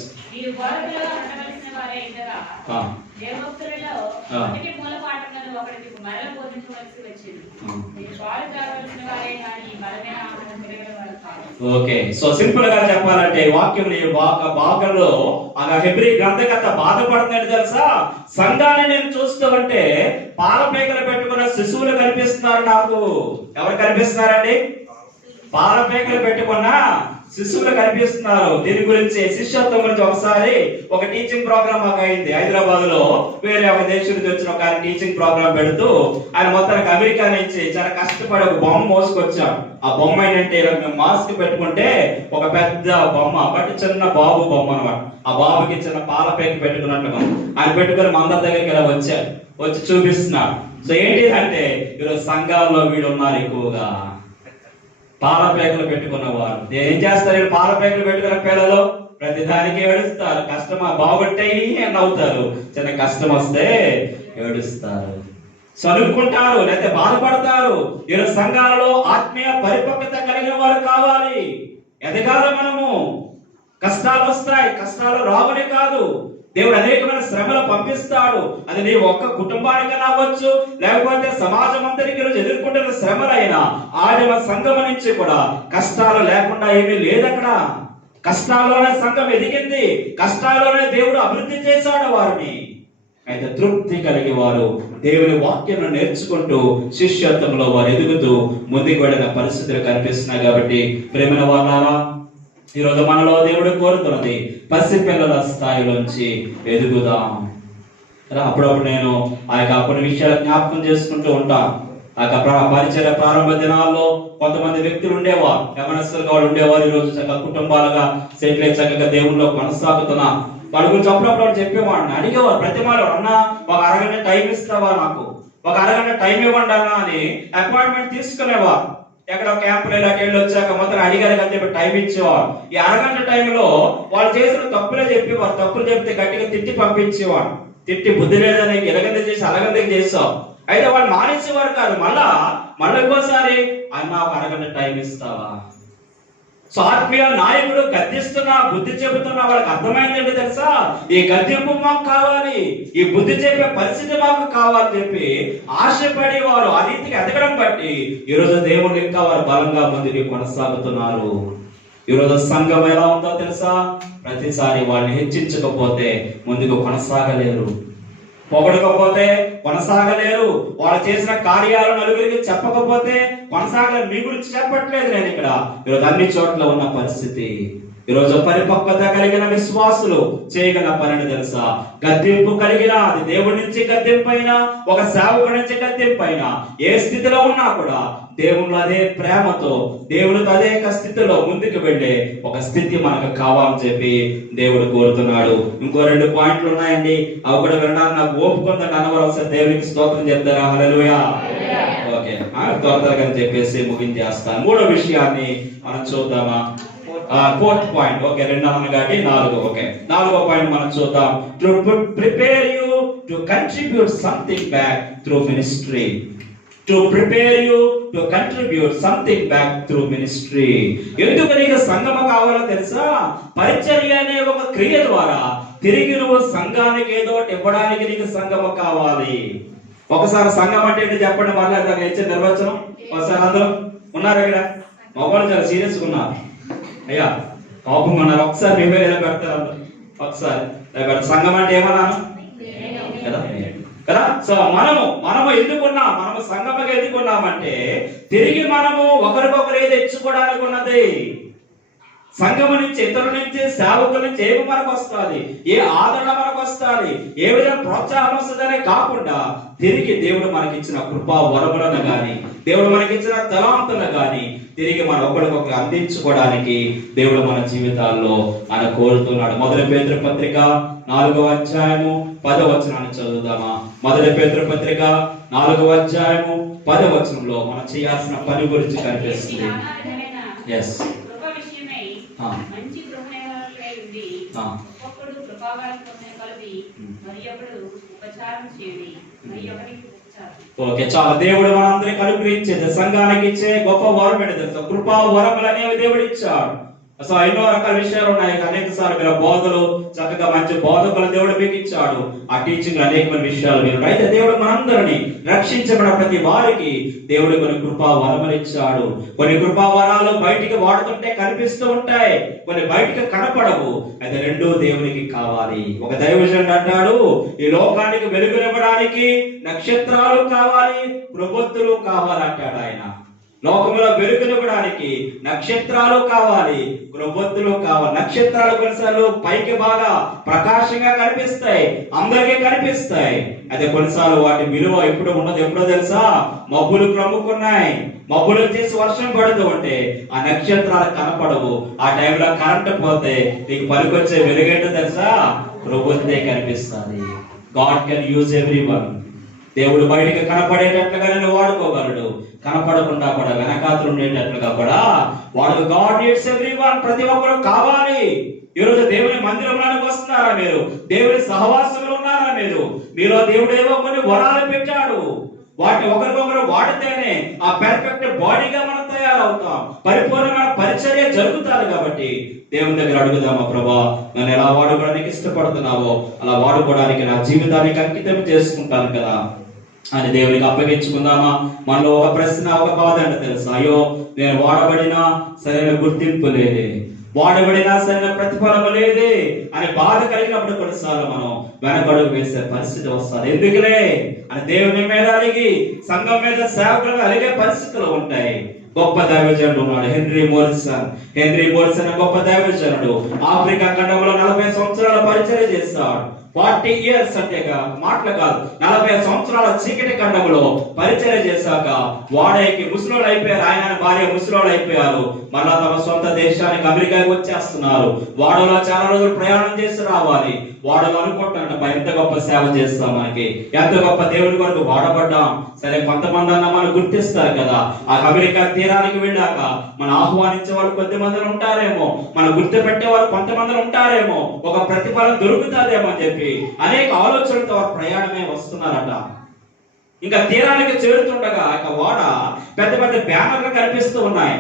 okay. సో సింపుల్ గా చెప్పాలంటే వాక్యం భాగంలో ఆ హెబ్రీ గ్రంథకర్త బాధపడుతుందంటే తెలుసా, సంఘాన్ని నేను చూస్తూ ఉంటే పాలపేకలు పెట్టుకున్న శిశువులు కనిపిస్తున్నారు నాకు. ఎవరు కనిపిస్తున్నారండి? పాలపేకలు పెట్టుకున్న శిశువులు కనిపిస్తున్నారు. దీని గురించి శిష్యత్వం గురించి ఒకసారి ఒక టీచింగ్ ప్రోగ్రామ్ మాకు అయింది హైదరాబాద్ లో. వేరే ఒక దేశం నుంచి వచ్చిన ఒక టీచింగ్ ప్రోగ్రామ్ పెడుతూ ఆయన మొత్తానికి అమెరికా నుంచి చాలా కష్టపడి ఒక బొమ్మ మోసుకొచ్చాం. ఆ బొమ్మ ఏంటంటే మాస్క్ పెట్టుకుంటే ఒక పెద్ద బొమ్మ, బట్ చిన్న బాబు బొమ్మ అనమాట. ఆ బాబుకి చిన్న పాలపేక పెట్టుకున్నట్టుగా ఆయన పెట్టుకుని మా అందరి దగ్గరికి ఇలా వచ్చి చూపిస్తున్నాడు. సో ఏంటి అంటే ఈరోజు సంఘాల్లో వీడు ఉన్నారు ఎక్కువగా పాలపేకలు పెట్టుకున్న వారు. ఏం చేస్తారు? పాలపేకలు పెట్టుకున్న పిల్లలు ప్రతి దానికి ఏడుస్తారు. కష్టమా బాగుంటాయి నవ్వుతారు, చిన్న కష్టం వస్తే ఏడుస్తారు, చదువుకుంటారు, లేకపోతే బాధపడతారు. ఈరోజు సంఘాలలో ఆత్మీయ పరిపక్వత కలిగిన వారు కావాలి. ఎదగాలి మనము. కష్టాలు వస్తాయి, కష్టాలు రావని కాదు, దేవుడు అనేకమైన శ్రమలు పంపిస్తాడు. అది నీ ఒక్క కుటుంబానికి అవ్వచ్చు, లేకపోతే సమాజం అంతరికి ఎదుర్కొంటున్న శ్రమలైనా ఆదిమ సంఘం నుంచి కూడా కష్టాలు లేకుండా ఏమీ లేదక్కడ. కష్టాల్లోనే సంఘం ఎదిగింది, కష్టాల్లోనే దేవుడు అభివృద్ధి చేశాడు వారిని. అయితే తృప్తి కలిగి వారు దేవుని వాక్యం నేర్చుకుంటూ శిష్యత్వంలో వారు ఎదుగుతూ ముందుకు వెళ్ళిన పరిస్థితులు కనిపిస్తున్నాయి. కాబట్టి ప్రేమైన వారారా, ఈరోజు మనలో దేవుడు కోరుతున్నది పసిపిల్లల స్థాయిలోంచి ఎదుగుదాం. అప్పుడప్పుడు నేను ఆ యొక్క కొన్ని విషయాలు జ్ఞాపకం చేసుకుంటూ ఉంటాను. ఆ యొక్క పరిచయ ప్రారంభ దినాల్లో కొంతమంది వ్యక్తులు ఉండేవారు, యవనస్తులుగా వాళ్ళు ఉండేవారు. ఈరోజు చక్కగా కుటుంబాలుగా సెటిల్ అయి చక్కగా దేవుళ్ళలో కొనసాగుతున్నా వాళ్ళ గురించి అప్పుడప్పుడు చెప్పేవాడిని. అడిగేవారు ప్రతి వాళ్ళు, అన్న ఒక అరగంట టైం ఇస్తావా, నాకు ఒక అరగంట టైం ఇవ్వండి అన్న అని అపాయింట్మెంట్ తీసుకునేవారు. ఎక్కడ క్యాంపులు ఇలాంటి వెళ్ళి వచ్చాక మొత్తం అడిగారు కదా చెప్పి టైం ఇచ్చేవారు. ఈ అరగంట టైంలో వాళ్ళు చేసిన తప్పులే చెప్పేవారు. తప్పులు చెప్తే గట్టిగా తిట్టి పంపించేవాడు. తిట్టి బుద్ధి లేదని ఎలగంద చేసి అలగందకి చేస్తావు. అయితే వాళ్ళు మానేసేవారు కాదు. మళ్ళీ ఇంకోసారి అన్న ఒక అరగంట టైం ఇస్తావా. సో ఆత్మీయ నాయకుడు గద్దిస్తున్నా, బుద్ధి చెబుతున్నా వాళ్ళకి అర్థమైందంటే తెలుసా, ఈ గద్దింపు మాకు కావాలి, ఈ బుద్ధి చెప్పే పరిస్థితి మాకు కావాలని చెప్పి ఆశపడి వారు ఆ రీతికి ఎదగడం బట్టి ఈరోజు దేవుడు ఇంకా వారు బలంగా ముందుకు కొనసాగుతున్నారు. ఈరోజు సంఘం ఎలా ఉందో తెలుసా, ప్రతిసారి వాళ్ళని హెచ్చించకపోతే ముందుకు కొనసాగలేరు, పొగడకపోతే కొనసాగలేరు, వాళ్ళు చేసిన కార్యాలు నలుగురికి చెప్పకపోతే కొనసాగలేరు. మీ గురించి చెప్పట్లేదు నేను ఇక్కడ. ఈరోజు అన్ని చోట్ల ఉన్న పరిస్థితి. ఈరోజు పరిపక్వత కలిగిన విశ్వాసులు చేయగల పనిని తెలుసా, గద్దింపు కలిగిన, అది దేవుడి నుంచి గద్దింపు అయినా, ఒక సేవకుడి నుంచి గద్దింపు అయినా, ఏ స్థితిలో ఉన్నా కూడా దేవుళ్ళు అదే ప్రేమతో, దేవుడితో అదే స్థితిలో ముందుకు వెళ్ళే ఒక స్థితి మనకు కావాలని చెప్పి దేవుడు కోరుతున్నాడు. ఇంకో 2 పాయింట్లు ఉన్నాయండి, అవి కూడా వినడానికి నాకు ఓపుకుందంటే అనవరవసరి దేవునికి స్తోత్రం చెప్తారా? హల్లెలూయా. ఓకే, త్వరగా చెప్పేసి ముగించేస్తాను. 3వ విషయాన్ని మనం చూద్దామా? 4th point. ఓకే, 2 అనగాటి 4. ఓకే, 4వ పాయింట్ మనం చూద్దాం. To prepare you to contribute something back through ministry. To prepare you to contribute something back through ministry. ఎందుకు నీకు సంఘము కావాలో తెలుసా? పరిచర్య అనే ఒక క్రియ ద్వారా తిరిగి నువ్వు సంఘానికి ఏదో ఇవ్వడానికి నీకు సంఘము కావాలి. ఒకసారి సంఘం అంటే ఏంటి చెప్పండి, మళ్ళీ దానికి ఇచ్చే నిర్వచనం. ఒకసారి అందరూ ఉన్నారు ఇక్కడ, మగవాళ్ళు చాలా సీరియస్గా ఉన్నారు. అయ్యా కోపంగా ఉన్నారు. ఒకసారి మేమే ఎలా పెడతారు, ఒకసారి సంఘం అంటే ఏమన్నాను కదా కదా. సో మనము ఎందుకున్నాం, మనము సంఘముగా ఎందుకున్నామంటే తిరిగి మనము ఒకరికొకరు ఏది తెచ్చుకోవడానికి ఉన్నది. సంఘము నుంచి, ఇతరుల నుంచి, సేవకుల నుంచి ఏమి మనకు వస్తుంది, ఏ ఆదరణ మనకు వస్తుంది, ఏ విధంగా ప్రోత్సాహం వస్తుందనే కాకుండా తిరిగి దేవుడు మనకిచ్చిన కృపా వరములను గాని, దేవుడు మనకిచ్చిన తలాంతులను గాని తిరిగి మన ఒకరికొకరు అందించుకోవడానికి దేవుడు మన జీవితాల్లో ఆయన కోరుతున్నాడు. 1 పేతురు పత్రిక 4వ అధ్యాయము 10వ వచనాన్ని చదువుదామా? 1 పేతురు పత్రిక 4వ అధ్యాయము 10వ వచనంలో మనం చేయాల్సిన పని గురించి కనిపిస్తుంది. ఎస్, మంచి గృహనిర్వాహకులై ఉండి ఒక్కొక్కడు కృపావరం పొందిన కలిపి మరియొకడు ఉపచారం చేయుడి, మరియొకరికి ఉపచారం. ఓకే, చాలా. దేవుడు మనందరికి అనుగ్రహించేది, సంఘానికి ఇచ్చే గొప్ప వరం ఏంటి తెలుసా? కృపా వరములు అనేవి దేవుడు ఇచ్చాడు. అసలు ఎన్నో రకాల విషయాలు ఉన్నాయి. అనేక సార్లు బోధలు, చక్కగా మంచి బోధకులు దేవుడు మీకు ఇచ్చాడు. ఆ టీచింగ్ అనేకమైన విషయాలు మీరు. అయితే దేవుడు మనందరినీ రక్షించబడిన ప్రతి వారికి దేవుడు కొన్ని కృపా వరములు ఇచ్చాడు. కొన్ని కృపా వరాలు బయటికి వాడుతుంటే కనిపిస్తూ ఉంటాయి, కొన్ని బయటికి కనపడవు. అయితే 2 దేవునికి కావాలి. ఒక దైవజనుడు అంటాడు, ఈ లోకానికి వెలుగునివ్వడానికి నక్షత్రాలు కావాలి, ప్రబుద్ధులు కావాలంటాడు ఆయన. లోకంలో వెలుగునివ్వడానికి నక్షత్రాలు కావాలి, ప్రబుద్ధులు కావాలి. నక్షత్రాలు కొన్నిసార్లు పైకి బాగా ప్రకాశంగా కనిపిస్తాయి, అందరికీ కనిపిస్తాయి. అయితే కొన్నిసార్లు వాటి విలువ ఎప్పుడు ఉండదు. ఎప్పుడో తెలుసా? మబ్బులు క్రమ్ముకున్నాయి, మబ్బులు చేసి వర్షం పడుతూ ఉంటే ఆ నక్షత్రాలు కనపడవు. ఆ టైంలో కరెంట్ పోతే నీకు పనికొచ్చే వెలుగేంటో తెలుసా? ప్రబుద్ధే కనిపిస్తుంది. God can use everyone. దేవుడు బయటికి కనపడేటట్లుగా నేను వాడుకోగలడు, కనపడకుండా కూడా వెనకాతలు ఉండేటట్లుగా కూడా వాడు. God needs everyone. ప్రతి ఒక్కరు కావాలి. ఈరోజు దేవుని మందిరంలోకి వస్తున్నారా మీరు? దేవుని సహవాసంలో ఉన్నారా మీరు? మీలో దేవుడు ఏవో కొన్ని వరాలు పెట్టాడు. వాటిని ఒకరికొకరు వాడితేనే ఆ పెర్ఫెక్ట్ బాడీగా మనం తయారవుతాం, పరిపూర్ణమైన పరిచర్య జరుగుతారు. కాబట్టి దేవుని దగ్గర అడుగుదామా, ప్రభా నన్ను ఎలా వాడుకోవడానికి ఇష్టపడుతున్నావో అలా వాడుకోవడానికి నా జీవితానికి అంకితం చేసుకుంటాను కదా అని దేవునికి అప్పగించుకుందామా? మనలో ఒక ప్రశ్న, ఒక బాధ అంటే తెలుసా? అయ్యో, నేను వాడబడినా సరైన గుర్తింపు లేదే, వాడబడినా సరైన ప్రతిఫలము లేదే అనే బాధ కలిగినప్పుడు కొన్నిసార్లు మనం వెనకడుగు వేసే పరిస్థితి వస్తుంది. ఎందుకులే అని దేవుని మీద అలిగి, సంఘం మీద సేవకులు అలిగే పరిస్థితులు ఉంటాయి. గొప్ప దైవజనుడు ఉన్నాడు, హెన్రీ మోరిసన్. హెన్రీ మోరిసన్ గొప్ప దైవజనుడు ఆఫ్రికా ఖండంలో 40 సంవత్సరాల పరిచయం చేస్తాడు. 40 years అంటే మాటలు కాదు, 40 సంవత్సరాల చీకటి ఖండంలో పరిచయం చేశాక వాడేకి ముసలోళ్ళు అయిపోయారు. ఆయన భార్య ముసలోళ్ళు అయిపోయారు. మళ్ళా తమ సొంత దేశానికి అమెరికాకి వచ్చేస్తున్నారు. వాడలో చాలా రోజులు ప్రయాణం చేసి రావాలి. వాడలో అనుకుంటానంట ఎంత గొప్ప సేవ చేస్తాం, మనకి ఎంత గొప్ప దేవుడి కొరకు వాడబడ్డాం. సరే, కొంతమంది అన్న మనం గుర్తిస్తారు కదా, ఆ అమెరికా తీరానికి వెళ్ళాక మనం ఆహ్వానించే వాళ్ళు కొద్దిమంది ఉంటారేమో, మనం గుర్తు పెట్టేవారు కొంతమంది ఉంటారేమో, ఒక ప్రతిఫలం దొరుకుతుందేమో అని చెప్పి అనేక ఆలోచనలతో వారు ప్రయాణమే వస్తున్నారట. ఇంకా తీరానికి చేరుతుండగా ఇక వాడ పెద్ద పెద్ద బ్యానర్లు కనిపిస్తూ ఉన్నాయి.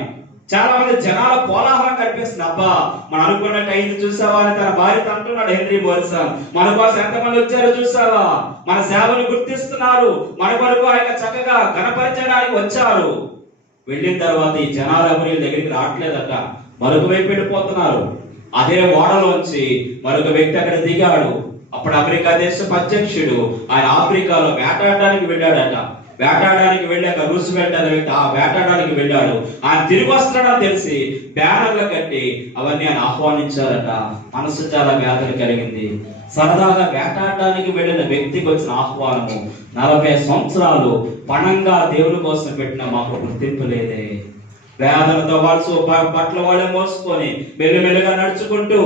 చాలా మంది జనాల కోలాహలం కనిపిస్తుంది. అబ్బా, మనం అనుకున్నట్టు అయింది చూసావా అని తన భార్యతో అంటున్నాడు హెన్రీ మోరిసన్. మన కోసం ఎంతమంది వచ్చారో చూసావా, మన సేవలు గుర్తిస్తున్నారు, మన వరకు ఆయన చక్కగా కనపరచడానికి వచ్చారు. వెళ్ళిన తర్వాత ఈ జనాల ఎవరి దగ్గరికి రావట్లేదట, మరొక వైపు వెళ్ళిపోతున్నారు. అదే ఓడలోంచి మరొక వ్యక్తి అక్కడ దిగాడు. అప్పుడు అమెరికా దేశపు అధ్యక్షుడు ఆయన ఆఫ్రికాలో వేటాడడానికి వెళ్ళాడట. వేటాడడానికి వెళ్ళాక రూస్వెల్ట్ అనే వ్యక్తి ఆ వేటాడడానికి వెళ్ళాడు. ఆయన తిరిగి వస్తున్నాడని తెలిసి బ్యానర్లు కట్టి అవన్నీ ఆయన ఆహ్వానించారట. మనసు చాలా వేదన కలిగింది. సరదాగా వేటాడడానికి వెళ్ళిన వ్యక్తికి వచ్చిన ఆహ్వానము 40 సంవత్సరాలు పణంగా దేవుని కోసం పెట్టిన మాకు గుర్తింపు లేదే. వేదనతో బట్టలు వాళ్ళే మోసుకొని మెల్లిమెల్లిగా నడుచుకుంటూ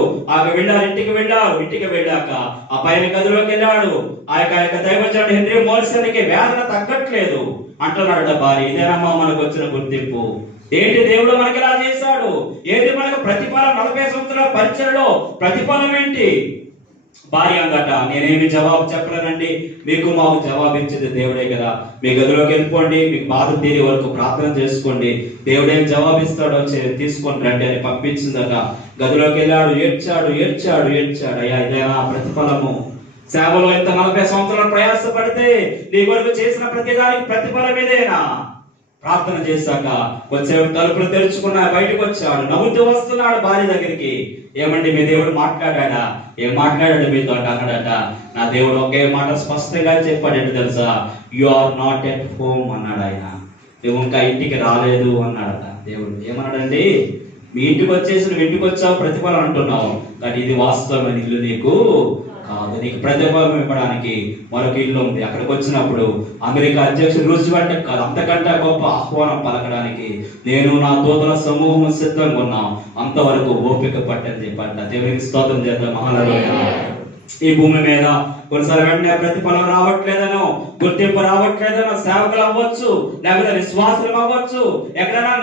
ఇంటికి వెళ్ళాక ఆ పైన గదిలోకి వెళ్ళాడు. ఆ యొక్క దైవజనుడు హెన్రీ మోరిసన్కి వేదన తగ్గట్లేదు. అంటున్నాడు భార్య, ఇదేనమ్మా మనకు వచ్చిన గుర్తింపు. ఏంటి దేవుడు మనకి ఇలా చేశాడు, ఏంటి మనకు ప్రతిఫలం, 40 సంవత్సరాల పరిచయలో ప్రతిఫలం ఏంటి? భార్య అందట, నేనేమి జవాబు చెప్పలేనండి, మీకు మాకు జవాబు ఇచ్చేది దేవుడే కదా. మీ గదిలోకి వెళ్ళిపోండి, మీకు బాధ తీరే వరకు ప్రార్థన చేసుకోండి, దేవుడేం జవాబిస్తాడో తీసుకోండి రండి అని పంపించిందట. గదిలోకి వెళ్ళాడు, ఏడ్చాడు. అయ్యా, ఇదేనా ప్రతిఫలము? సేవలో ఇంత 40 సంవత్సరాలు ప్రయాసపడితే నీ కొరకు చేసిన ప్రతిదానికి ప్రతిఫలం ఇదేనా? ప్రార్థన చేశాక వచ్చే తలుపులు తెరుచుకున్న బయటకు వచ్చాడు, నవ్వుతూ వస్తున్నాడు భార్య దగ్గరికి. ఏమండి, మీ దేవుడు మాట్లాడా? ఏం మాట్లాడాడు మీతో అన్నాడట. నా దేవుడు ఒకే మాట స్పష్టంగా చెప్పాడు, తెలుసా? You are not at home అన్నాడు ఆయన. నువ్వు ఇంకా ఇంటికి రాలేదు అన్నాడట. దేవుడు ఏమన్నాడండి? మీ ఇంటికి వచ్చేసి నువ్వు ఇంటికి వచ్చావు ప్రతిఫలం అంటున్నావు, కానీ ఇది వాస్తవమైన ఇల్లు నీకు కాదు. నీకు ప్రతిఫలం ఇవ్వడానికి మరొక ఇల్లు ఉంది. అక్కడికి వచ్చినప్పుడు అమెరికా అధ్యక్షుడు రూజ్వెల్ట్ కాదు, అంతకంటే గొప్ప ఆహ్వానం పలకడానికి నేను నా దూతల సమూహం సిద్ధంగా ఉన్నాం, అంతవరకు ఓపిక పట్టని చెప్పంట. దేవునికి స్తోత్రం చేద్దాం. హల్లెలూయా. ఈ భూమి మీద కొన్నిసార్లు వెంటనే ప్రతిఫలం రావట్లేదనో, గుర్తింపు రావట్లేదనో సేవకులు అవ్వచ్చు, లేకపోతే విశ్వాసులు అవ్వచ్చు, ఎక్కడైనా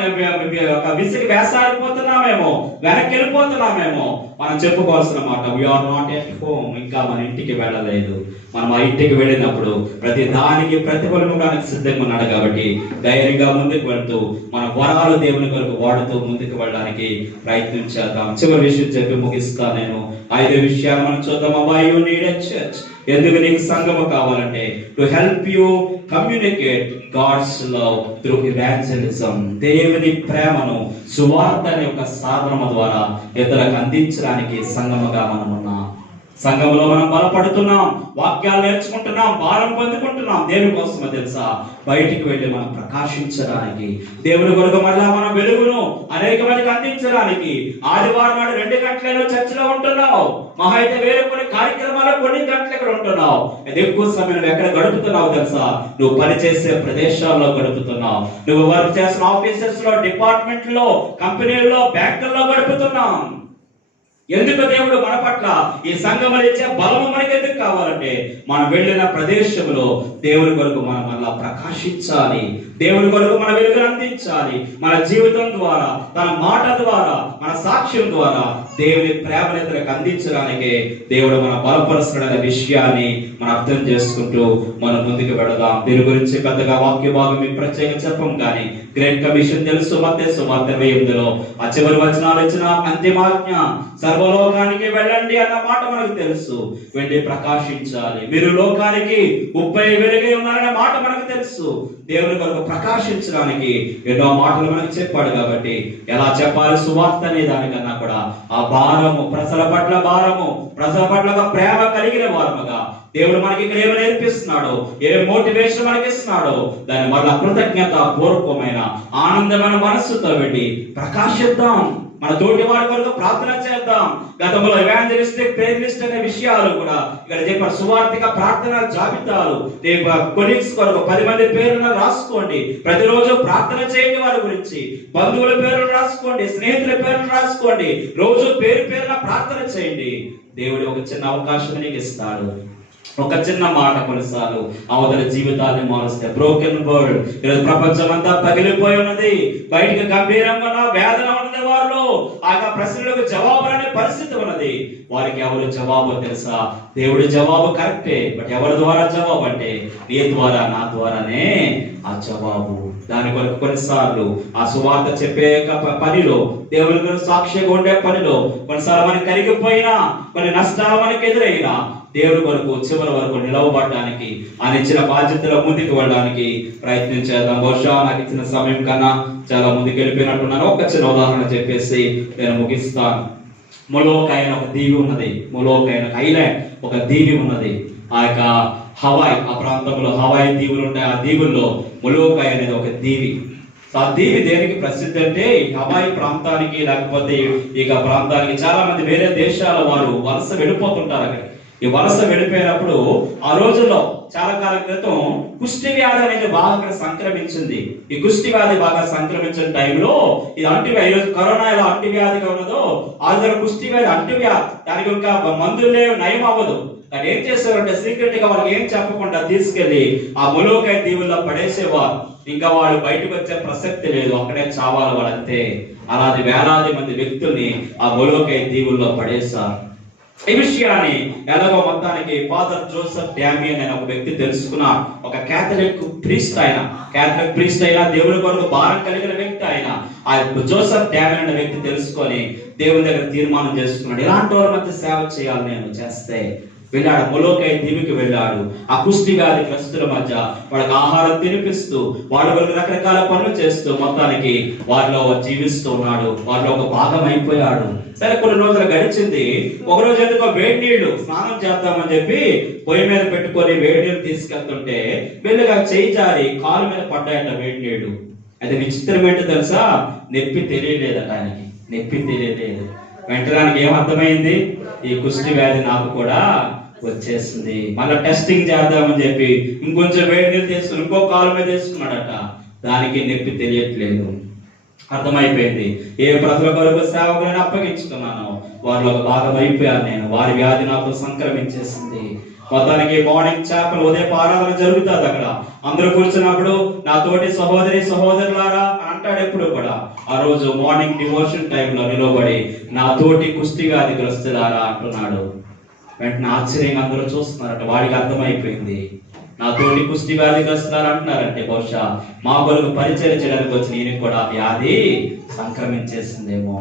విసిగి వేసాడిపోతున్నామేమో, వెనక్కి వెళ్ళిపోతున్నామేమో, మనం చెప్పుకోవాల్సిన మాట వీఆర్ నాట్ ఎట్ హోమ్. ఇంకా మన ఇంటికి వెళ్ళలేదు. మనం ఆ ఇంటికి వెళ్ళినప్పుడు ప్రతి దానికి ప్రతిఫలం ఇవ్వడానికి సిద్ధంగా ఉన్నాడు. కాబట్టి ధైర్యంగా ముందుకు వెళ్తూ మన వరాలు దేవుని కొరకు వాడుతూ ముందుకు వెళ్ళడానికి ప్రయత్నం చేద్దాం. చివరి విషయం చెప్పి ముగిస్తా నేను. 5 విషయాలు మనం చూద్దాం. why you need a church. ఎందుకు నీకు సంఘము కావాలంటే to help you communicate God's love through evangelism. దేవుని ప్రేమను సువార్త అనే ఒక సాధనము ద్వారా ఇతరులకు అందించడానికి సంఘముగా మనం ఉన్నాం. సంఘంలో మనం బలపడుతున్నాం, వాక్యాలు నేర్చుకుంటున్నాం, భారం పొందుకుంటున్నాం. దేనికోసమో తెలుసా? బయటికి వెళ్ళి మనం ప్రకాశించడానికి, దేవుని కొరకు మళ్ళా మనం వెలుగును అనేక మందికి అందించడానికి. ఆదివారం నాడు 2 గంటలలో చర్చిలో ఉంటున్నావు, మహా అయితే వేరే కొన్ని కార్యక్రమాలు కొన్ని గంటలు ఎక్కడ ఉంటున్నావు. ఎక్కువ సమయం ఎక్కడ గడుపుతున్నావు తెలుసా? నువ్వు పనిచేసే ప్రదేశాల్లో గడుపుతున్నావు, నువ్వు వర్క్ చేసిన ఆఫీసెస్ లో, డిపార్ట్మెంట్ లో, కంపెనీల్లో, బ్యాంకుల్లో గడుపుతున్నావు. ఎందుకు దేవుడు మన పట్ల ఈ సంఘములు ఇచ్చే బలము మనకి ఎందుకు కావాలంటే మనం వెళ్ళిన ప్రదేశంలో దేవుని కొరకు మనం మళ్ళా ప్రకాశించాలి, దేవుని కొరకు మన వెలుగును అందించాలి. మన జీవితం ద్వారా, తన మాట ద్వారా, మన సాక్ష్యం ద్వారా దేవుని ప్రేమను ఇతరులకు అందించడానికే దేవుడు మన బలపరుస్తున్న విషయాన్ని మనం అర్థం చేసుకుంటూ మనం ముందుకు వెళదాం. దీని గురించి పెద్దగా వాక్య భాగం మీకు ప్రత్యేక చెప్పం, కానీ గ్రేట్ కమిషన్ తెలుసు. మత్తయి 28లో ఆ చివరి వచనాలు ఇచ్చిన అంతిమాజ్ఞ, సర్వలోకానికి వెళ్ళండి అన్న మాట మనకు తెలుసు. వెళ్ళి ప్రకాశించాలి, మీరు లోకానికి ఉప్పై వెలుగై ఉన్నారనే మాట మనకు తెలుసు. దేవుని కొరకు ప్రకాశించడానికి ఎన్నో మాటలు మనకు చెప్పాడు. కాబట్టి ఎలా చెప్పాలి సువార్త అనే దానికన్నా కూడా ఆ భారము, ప్రజల పట్ల భారము, ప్రజల పట్ల ప్రేమ కలిగిన వారముగా దేవుడు మనకి ఇక్కడ ఏమి నేర్పిస్తున్నాడో, ఏ మోటివేషన్ మనకి ఇస్తున్నాడో దాని వల్ల కృతజ్ఞత పూర్వకమైన ఆనందమైన మనస్సుతో వెళ్ళి ప్రకాశిద్దాం. మన తోటి వారి కొరకు ప్రార్థన చేద్దాం. గతంలో ఎవాంజలిస్టిక్ ప్రేయర్ లిస్ట్ అనే విషయాలు కూడా ఇక్కడ చెప్పారు. సువార్థిక ప్రార్థన జాబితాలు కొలీగ్స్ కొరకు 10 మంది పేర్లను రాసుకోండి. ప్రతిరోజు ప్రార్థన చేయండి. వారి గురించి బంధువుల పేర్లు రాసుకోండి, స్నేహితుల పేర్లు రాసుకోండి. రోజు పేరున ప్రార్థన చేయండి. దేవుడు ఒక చిన్న అవకాశం నీకు ఇస్తాడు. ఒక చిన్న మాట కొన్నిసార్లు అవతల జీవితాన్ని మారుస్తే. బ్రోకెన్ వరల్డ్, ఈరోజు ప్రపంచం అంతా పగిలిపోయి ఉన్నది. బయటికి గంభీరంగా వేదన ఉన్నది. వారిలో ఆ ప్రశ్నలకు జవాబు అనే పరిస్థితి ఉన్నది. వారికి ఎవరు జవాబు తెలుసా? దేవుడి జవాబు కరెక్టే, బట్ ఎవరి ద్వారా జవాబు అంటే నీ ద్వారా, నా ద్వారానే ఆ జవాబు. దాని కొరకు కొన్నిసార్లు ఆ సువార్త చెప్పే పనిలో, దేవుని సాక్షిగా ఉండే పనిలో కొన్నిసార్లు మనకి కలిగిపోయినా, కొన్ని నష్టాలు మనకి ఎదురైనా దేవుడి వరకు చివరి వరకు నిలవబడడానికి, ఆయన ఇచ్చిన బాధ్యతల ముందుకు వెళ్ళడానికి ప్రయత్నం చేద్దాం. బహుశా నాకు ఇచ్చిన సమయం కన్నా చాలా ముందుకు వెళ్ళిపోయినట్టున్నాను. ఒక చిన్న ఉదాహరణ చెప్పేసి నేను ముగిస్తాను. మొలోక్ అయిన ఒక దీవి ఉన్నది. మొలోక్ అయిన ఐలాండ్ ఒక దీవి ఉన్నది. ఆ యొక్క హవాయ్, ఆ ప్రాంతంలో హవాయ్ దీవులు ఉంటాయి. ఆ దీవుల్లో మొలోక్ అనేది ఒక దీవి. ఆ దీవి దేనికి ప్రసిద్ధి అంటే హవాయి ప్రాంతానికి, లేకపోతే ఇక ప్రాంతానికి చాలా మంది వేరే దేశాల వారు వలస వెళ్ళిపోతుంటారు. అక్కడ ఈ వలస వెళ్ళిపోయినప్పుడు ఆ రోజుల్లో చాలా కాలం క్రితం కుష్టి వ్యాధి అనేది బాగా అక్కడ సంక్రమించింది. ఈ కుష్టి వ్యాధి బాగా సంక్రమించిన టైంలో ఇది అంటువ్యాధి, ఈరోజు కరోనా ఎలా అంటువ్యాధిగా ఉన్నదో ఆ కుష్టి వ్యాధి అంటువ్యాధి. దానికి ఇంకా మందులు లేవు, నయం అవ్వదు. కానీ ఏం చేసేవారంటే సీక్రెట్ గా వాళ్ళకి ఏం చెప్పకుండా తీసుకెళ్లి ఆ మొలోకై దీవుల్లో పడేసేవారు. ఇంకా వాళ్ళు బయటకు వచ్చే ప్రసక్తి లేదు, అక్కడే చావాలి వాళ్ళంతే. అలాది వేలాది మంది వ్యక్తుల్ని ఆ మొలోకై దీవుల్లో పడేశారు. ఈ విషయాన్ని ఎలాగో మొత్తానికి ఫాదర్ జోసెఫ్ డామియన్ అనే ఒక వ్యక్తి తెలుసుకున్నాడు. ఒక క్యాథలిక్ ప్రీస్ట్ అయినా దేవుని కొరకు భారం కలిగిన వ్యక్తి ఆయన. ఆ జోసెఫ్ డామియన్ అనే వ్యక్తి తెలుసుకొని దేవుని దగ్గర తీర్మానం చేసుకున్నాడు, ఇలాంటి వాళ్ళ మధ్య సేవ చేయాలి నేను చేస్తే. వెళ్ళాడు, మొలోకై దీవికి వెళ్ళాడు. ఆ కుష్టి వ్యాధి గ్రస్తుల మధ్య వాళ్ళకి ఆహారం తినిపిస్తూ, వాళ్ళ రకరకాల పనులు చేస్తూ మొత్తానికి వారిలో జీవిస్తూ ఉన్నాడు. వారిలో ఒక భాగం అయిపోయాడు. సరే, కొన్ని రోజులు గడిచింది. ఒక రోజు ఎందుకో వేడి నీళ్లు స్నానం చేద్దామని చెప్పి పొయ్యి మీద పెట్టుకొని వేడి నీళ్లు తీసుకెళ్తుంటే మెల్లగా చేయి జారి కాలు మీద పడ్డాయట వేడి నీళ్లు. అది విచిత్రం ఏంటో తెలుసా? నొప్పి తెలియలేదట ఆయనకి, నొప్పి తెలియలేదు. వెంటనే ఏమర్థమైంది? ఈ కుష్టి వ్యాధి నాకు కూడా వచ్చేసింది. మళ్ళీ టెస్టింగ్ చేద్దామని చెప్పి ఇంకొంచెం వేడి నీళ్ళు తీసుకుని ఇంకో కాలు మీద తీసుకున్నాడట. దానికి నొప్పి తెలియట్లేదు. అర్థమైపోయింది, ఏ ప్రజల కొరకు సేవకులను అప్పగించుకున్నాను వారిలో ఒక భాగం అయిపోయాను నేను. వారి వ్యాధి నాకు సంక్రమించేసింది. మొత్తానికి మార్నింగ్ చేపలు ఉదయం ఆరాధన జరుగుతుంది. అక్కడ అందరూ కూర్చున్నప్పుడు నా తోటి సహోదరులారా అంటాడు ఎప్పుడు కూడా. ఆ రోజు మార్నింగ్ డివోషన్ టైంలో నిలబడి నా తోటి కుష్టి వ్యాధి గ్రస్తులారా అంటున్నాడు. వెంటనే ఆశ్చర్యంగా అందరూ చూస్తున్నారట. వాడికి అర్థమైపోయింది, నా తోటి కుష్టి వ్యాధి గ్రస్తులారా అంటున్నారంటే బహుశా మా కొరకు పరిచయం చేయడానికి వచ్చి నేను కూడా వ్యాధి సంక్రమించేసిందేమో.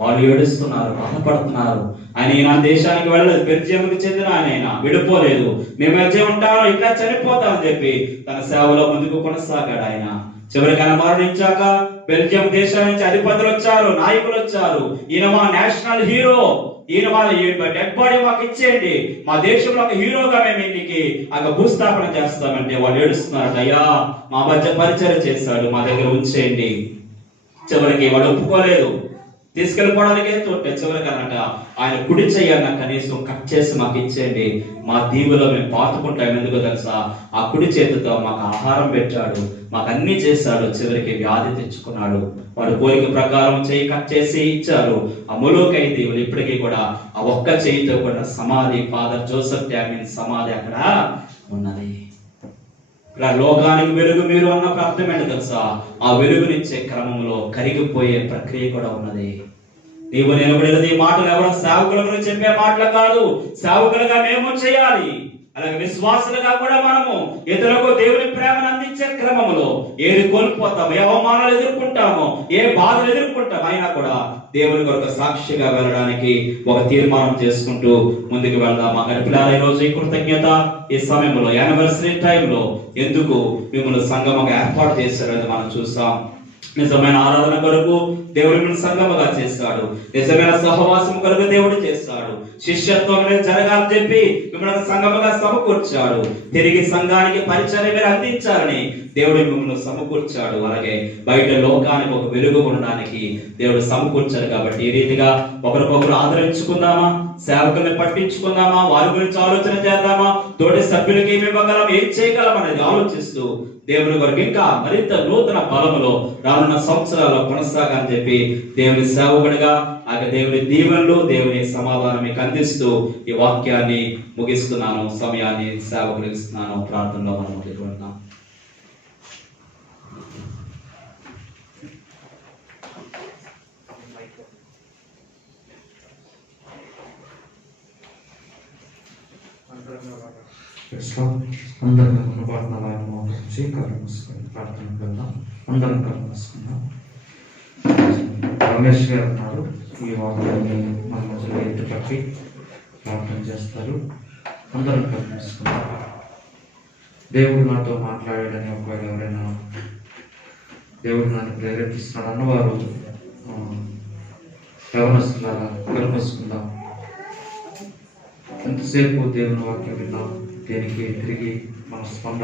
వాళ్ళు ఏడుస్తున్నారు, బాధపడుతున్నారు. ఆయన నా దేశానికి వెళ్ళలేదు, బెల్జియంకి చెందిన ఆయన విడిపోలేదు. మేము వచ్చే ఉంటాను, ఇక్కడ చనిపోతామని చెప్పి తన సేవలో ముందుకు కొనసాగాడు ఆయన. చివరికి ఆయన మరణించాక బెల్జియం దేశం నుంచి అధిపతులు వచ్చారు, నాయకులు వచ్చారు. ఈయన మా నేషనల్ హీరో, ఈయన మా డెడ్ బాడీ మాకు ఇచ్చేయండి, మా దేశంలో ఒక హీరోగా మేము ఇంటికి భూస్థాపన చేస్తామంటే వాళ్ళు ఏడుస్తున్నారు. అయ్యా, మా మధ్య పరిచయం చేశాడు, మా దగ్గర ఉంచేయండి. చివరికి వాడు ఒప్పుకోలేదు, తీసుకెళ్ళిపోవడానికి వెళ్తుంటే చివరికి అన్నట ఆయన కుడి చెయ్యన్న కనీసం కట్ చేసి మాకు ఇచ్చేయండి, మా దీవులో మేము పాతుకుంటాం. ఎందుకో తెలుసా? ఆ కుడి చేతితో మాకు ఆహారం పెట్టాడు, మాకు అన్ని చేశాడు. చివరికి వ్యాధి తెచ్చుకున్నాడు. వాడు కోరిక ప్రకారం చెయ్యి కట్ చేసి ఇచ్చారు. ఆ మొలోకై దీవులు ఇప్పటికీ కూడా ఆ ఒక్క చెయ్యితో కూడా సమాధి, ఫాదర్ జోసెఫ్ డామియన్ సమాధి అక్కడ ఉన్నది. ఇలా లోకానికి వెలుగు మీరు అన్న అర్థం ఏంటో తెలుసా? ఆ వెలుగునిచ్చే క్రమంలో కరిగిపోయే ప్రక్రియ కూడా ఉన్నది. నీవు నేను కూడా ఈ మాటలు ఎవరో సేవకుల గురించి చెప్పే మాటలు కాదు, సేవకులుగా మేము చేయాలి. అలాగే విశ్వాసులుగా కూడా మనము ఇతరులకు దేవుని ప్రేమను అందించే క్రమంలో ఏది కోల్పోతాము, ఏ అవమానాలు ఎదుర్కొంటామో, ఏ బాధలు ఎదుర్కొంటాం, అయినా కూడా దేవుని కొరకు సాక్షిగా వెళ్ళడానికి ఒక తీర్మానం చేసుకుంటూ ముందుకు వెళ్దామా? గడిపిలారా ఈ రోజు ఈ కృతజ్ఞత ఈ సమయంలో యానివర్సరీ టైంలో ఎందుకు మిమ్మల్ని సంగమంగా ఏర్పాటు చేశారని మనం చూసాం. నిజమైన ఆరాధన కొరకు దేవుడు మిమ్మల్ని సంగమగా చేస్తాడు. నిజమైన సహవాసం కొరకు దేవుడు చేస్తాడు. శిష్యత్వం అనేది జరగాలని చెప్పి మిమ్మల్ని సంగమగా సమకూర్చాడు. తిరిగి సంఘానికి పరిచయం మీరు అందించాలని దేవుడు మిమ్మల్ని సమకూర్చాడు. అలాగే బయట లోకానికి ఒక వెలుగు ఉండడానికి దేవుడు సమకూర్చాడు. కాబట్టి ఈ రీతిగా ఒకరికొకరు ఆదరించుకుందామా, సేవకుల్ని పట్టించుకుందామా, వారి గురించి ఆలోచన చేద్దామా, తోటి సభ్యులకి ఏమి ఇవ్వగలం, ఏం చేయగలం అనేది ఆలోచిస్తూ దేవుని వరకు ఇంకా మరింత నూతన బలములో రానున్న సంవత్సరాల్లో కొనసాగని చెప్పి దేవుని సేవకుడిగా అలాగే దేవుని దీవెనలు, దేవుని సమాధానం మీకు అందిస్తూ ఈ వాక్యాన్ని ముగిస్తున్నాను. సమయాన్ని సేవకులకు ఇస్తున్నాను. ప్రార్థనలో మనం మొదలుపెడతాం. అందరం ప్రార్థనలో ప్రార్థనకు వెళ్దాం. అందరం కలుసుకుందాం. రమేష్ గారు ఉన్నారు, ఈ వాక్యాన్ని మన మధ్యలో ఎత్తుపట్టి ప్రార్థన చేస్తారు. అందరం కలుసుకుందాం. దేవుడు నాతో మాట్లాడాడని ఒకవేళ ఎవరైనా దేవుడు నన్ను ప్రేరేపిస్తున్నాడు అన్నవారు యవనస్తులారా కలుసుకుందాం. ఎంతసేపు దేవుని వాక్యం విన్నాం, దేనికి తిరిగి మన స్పందన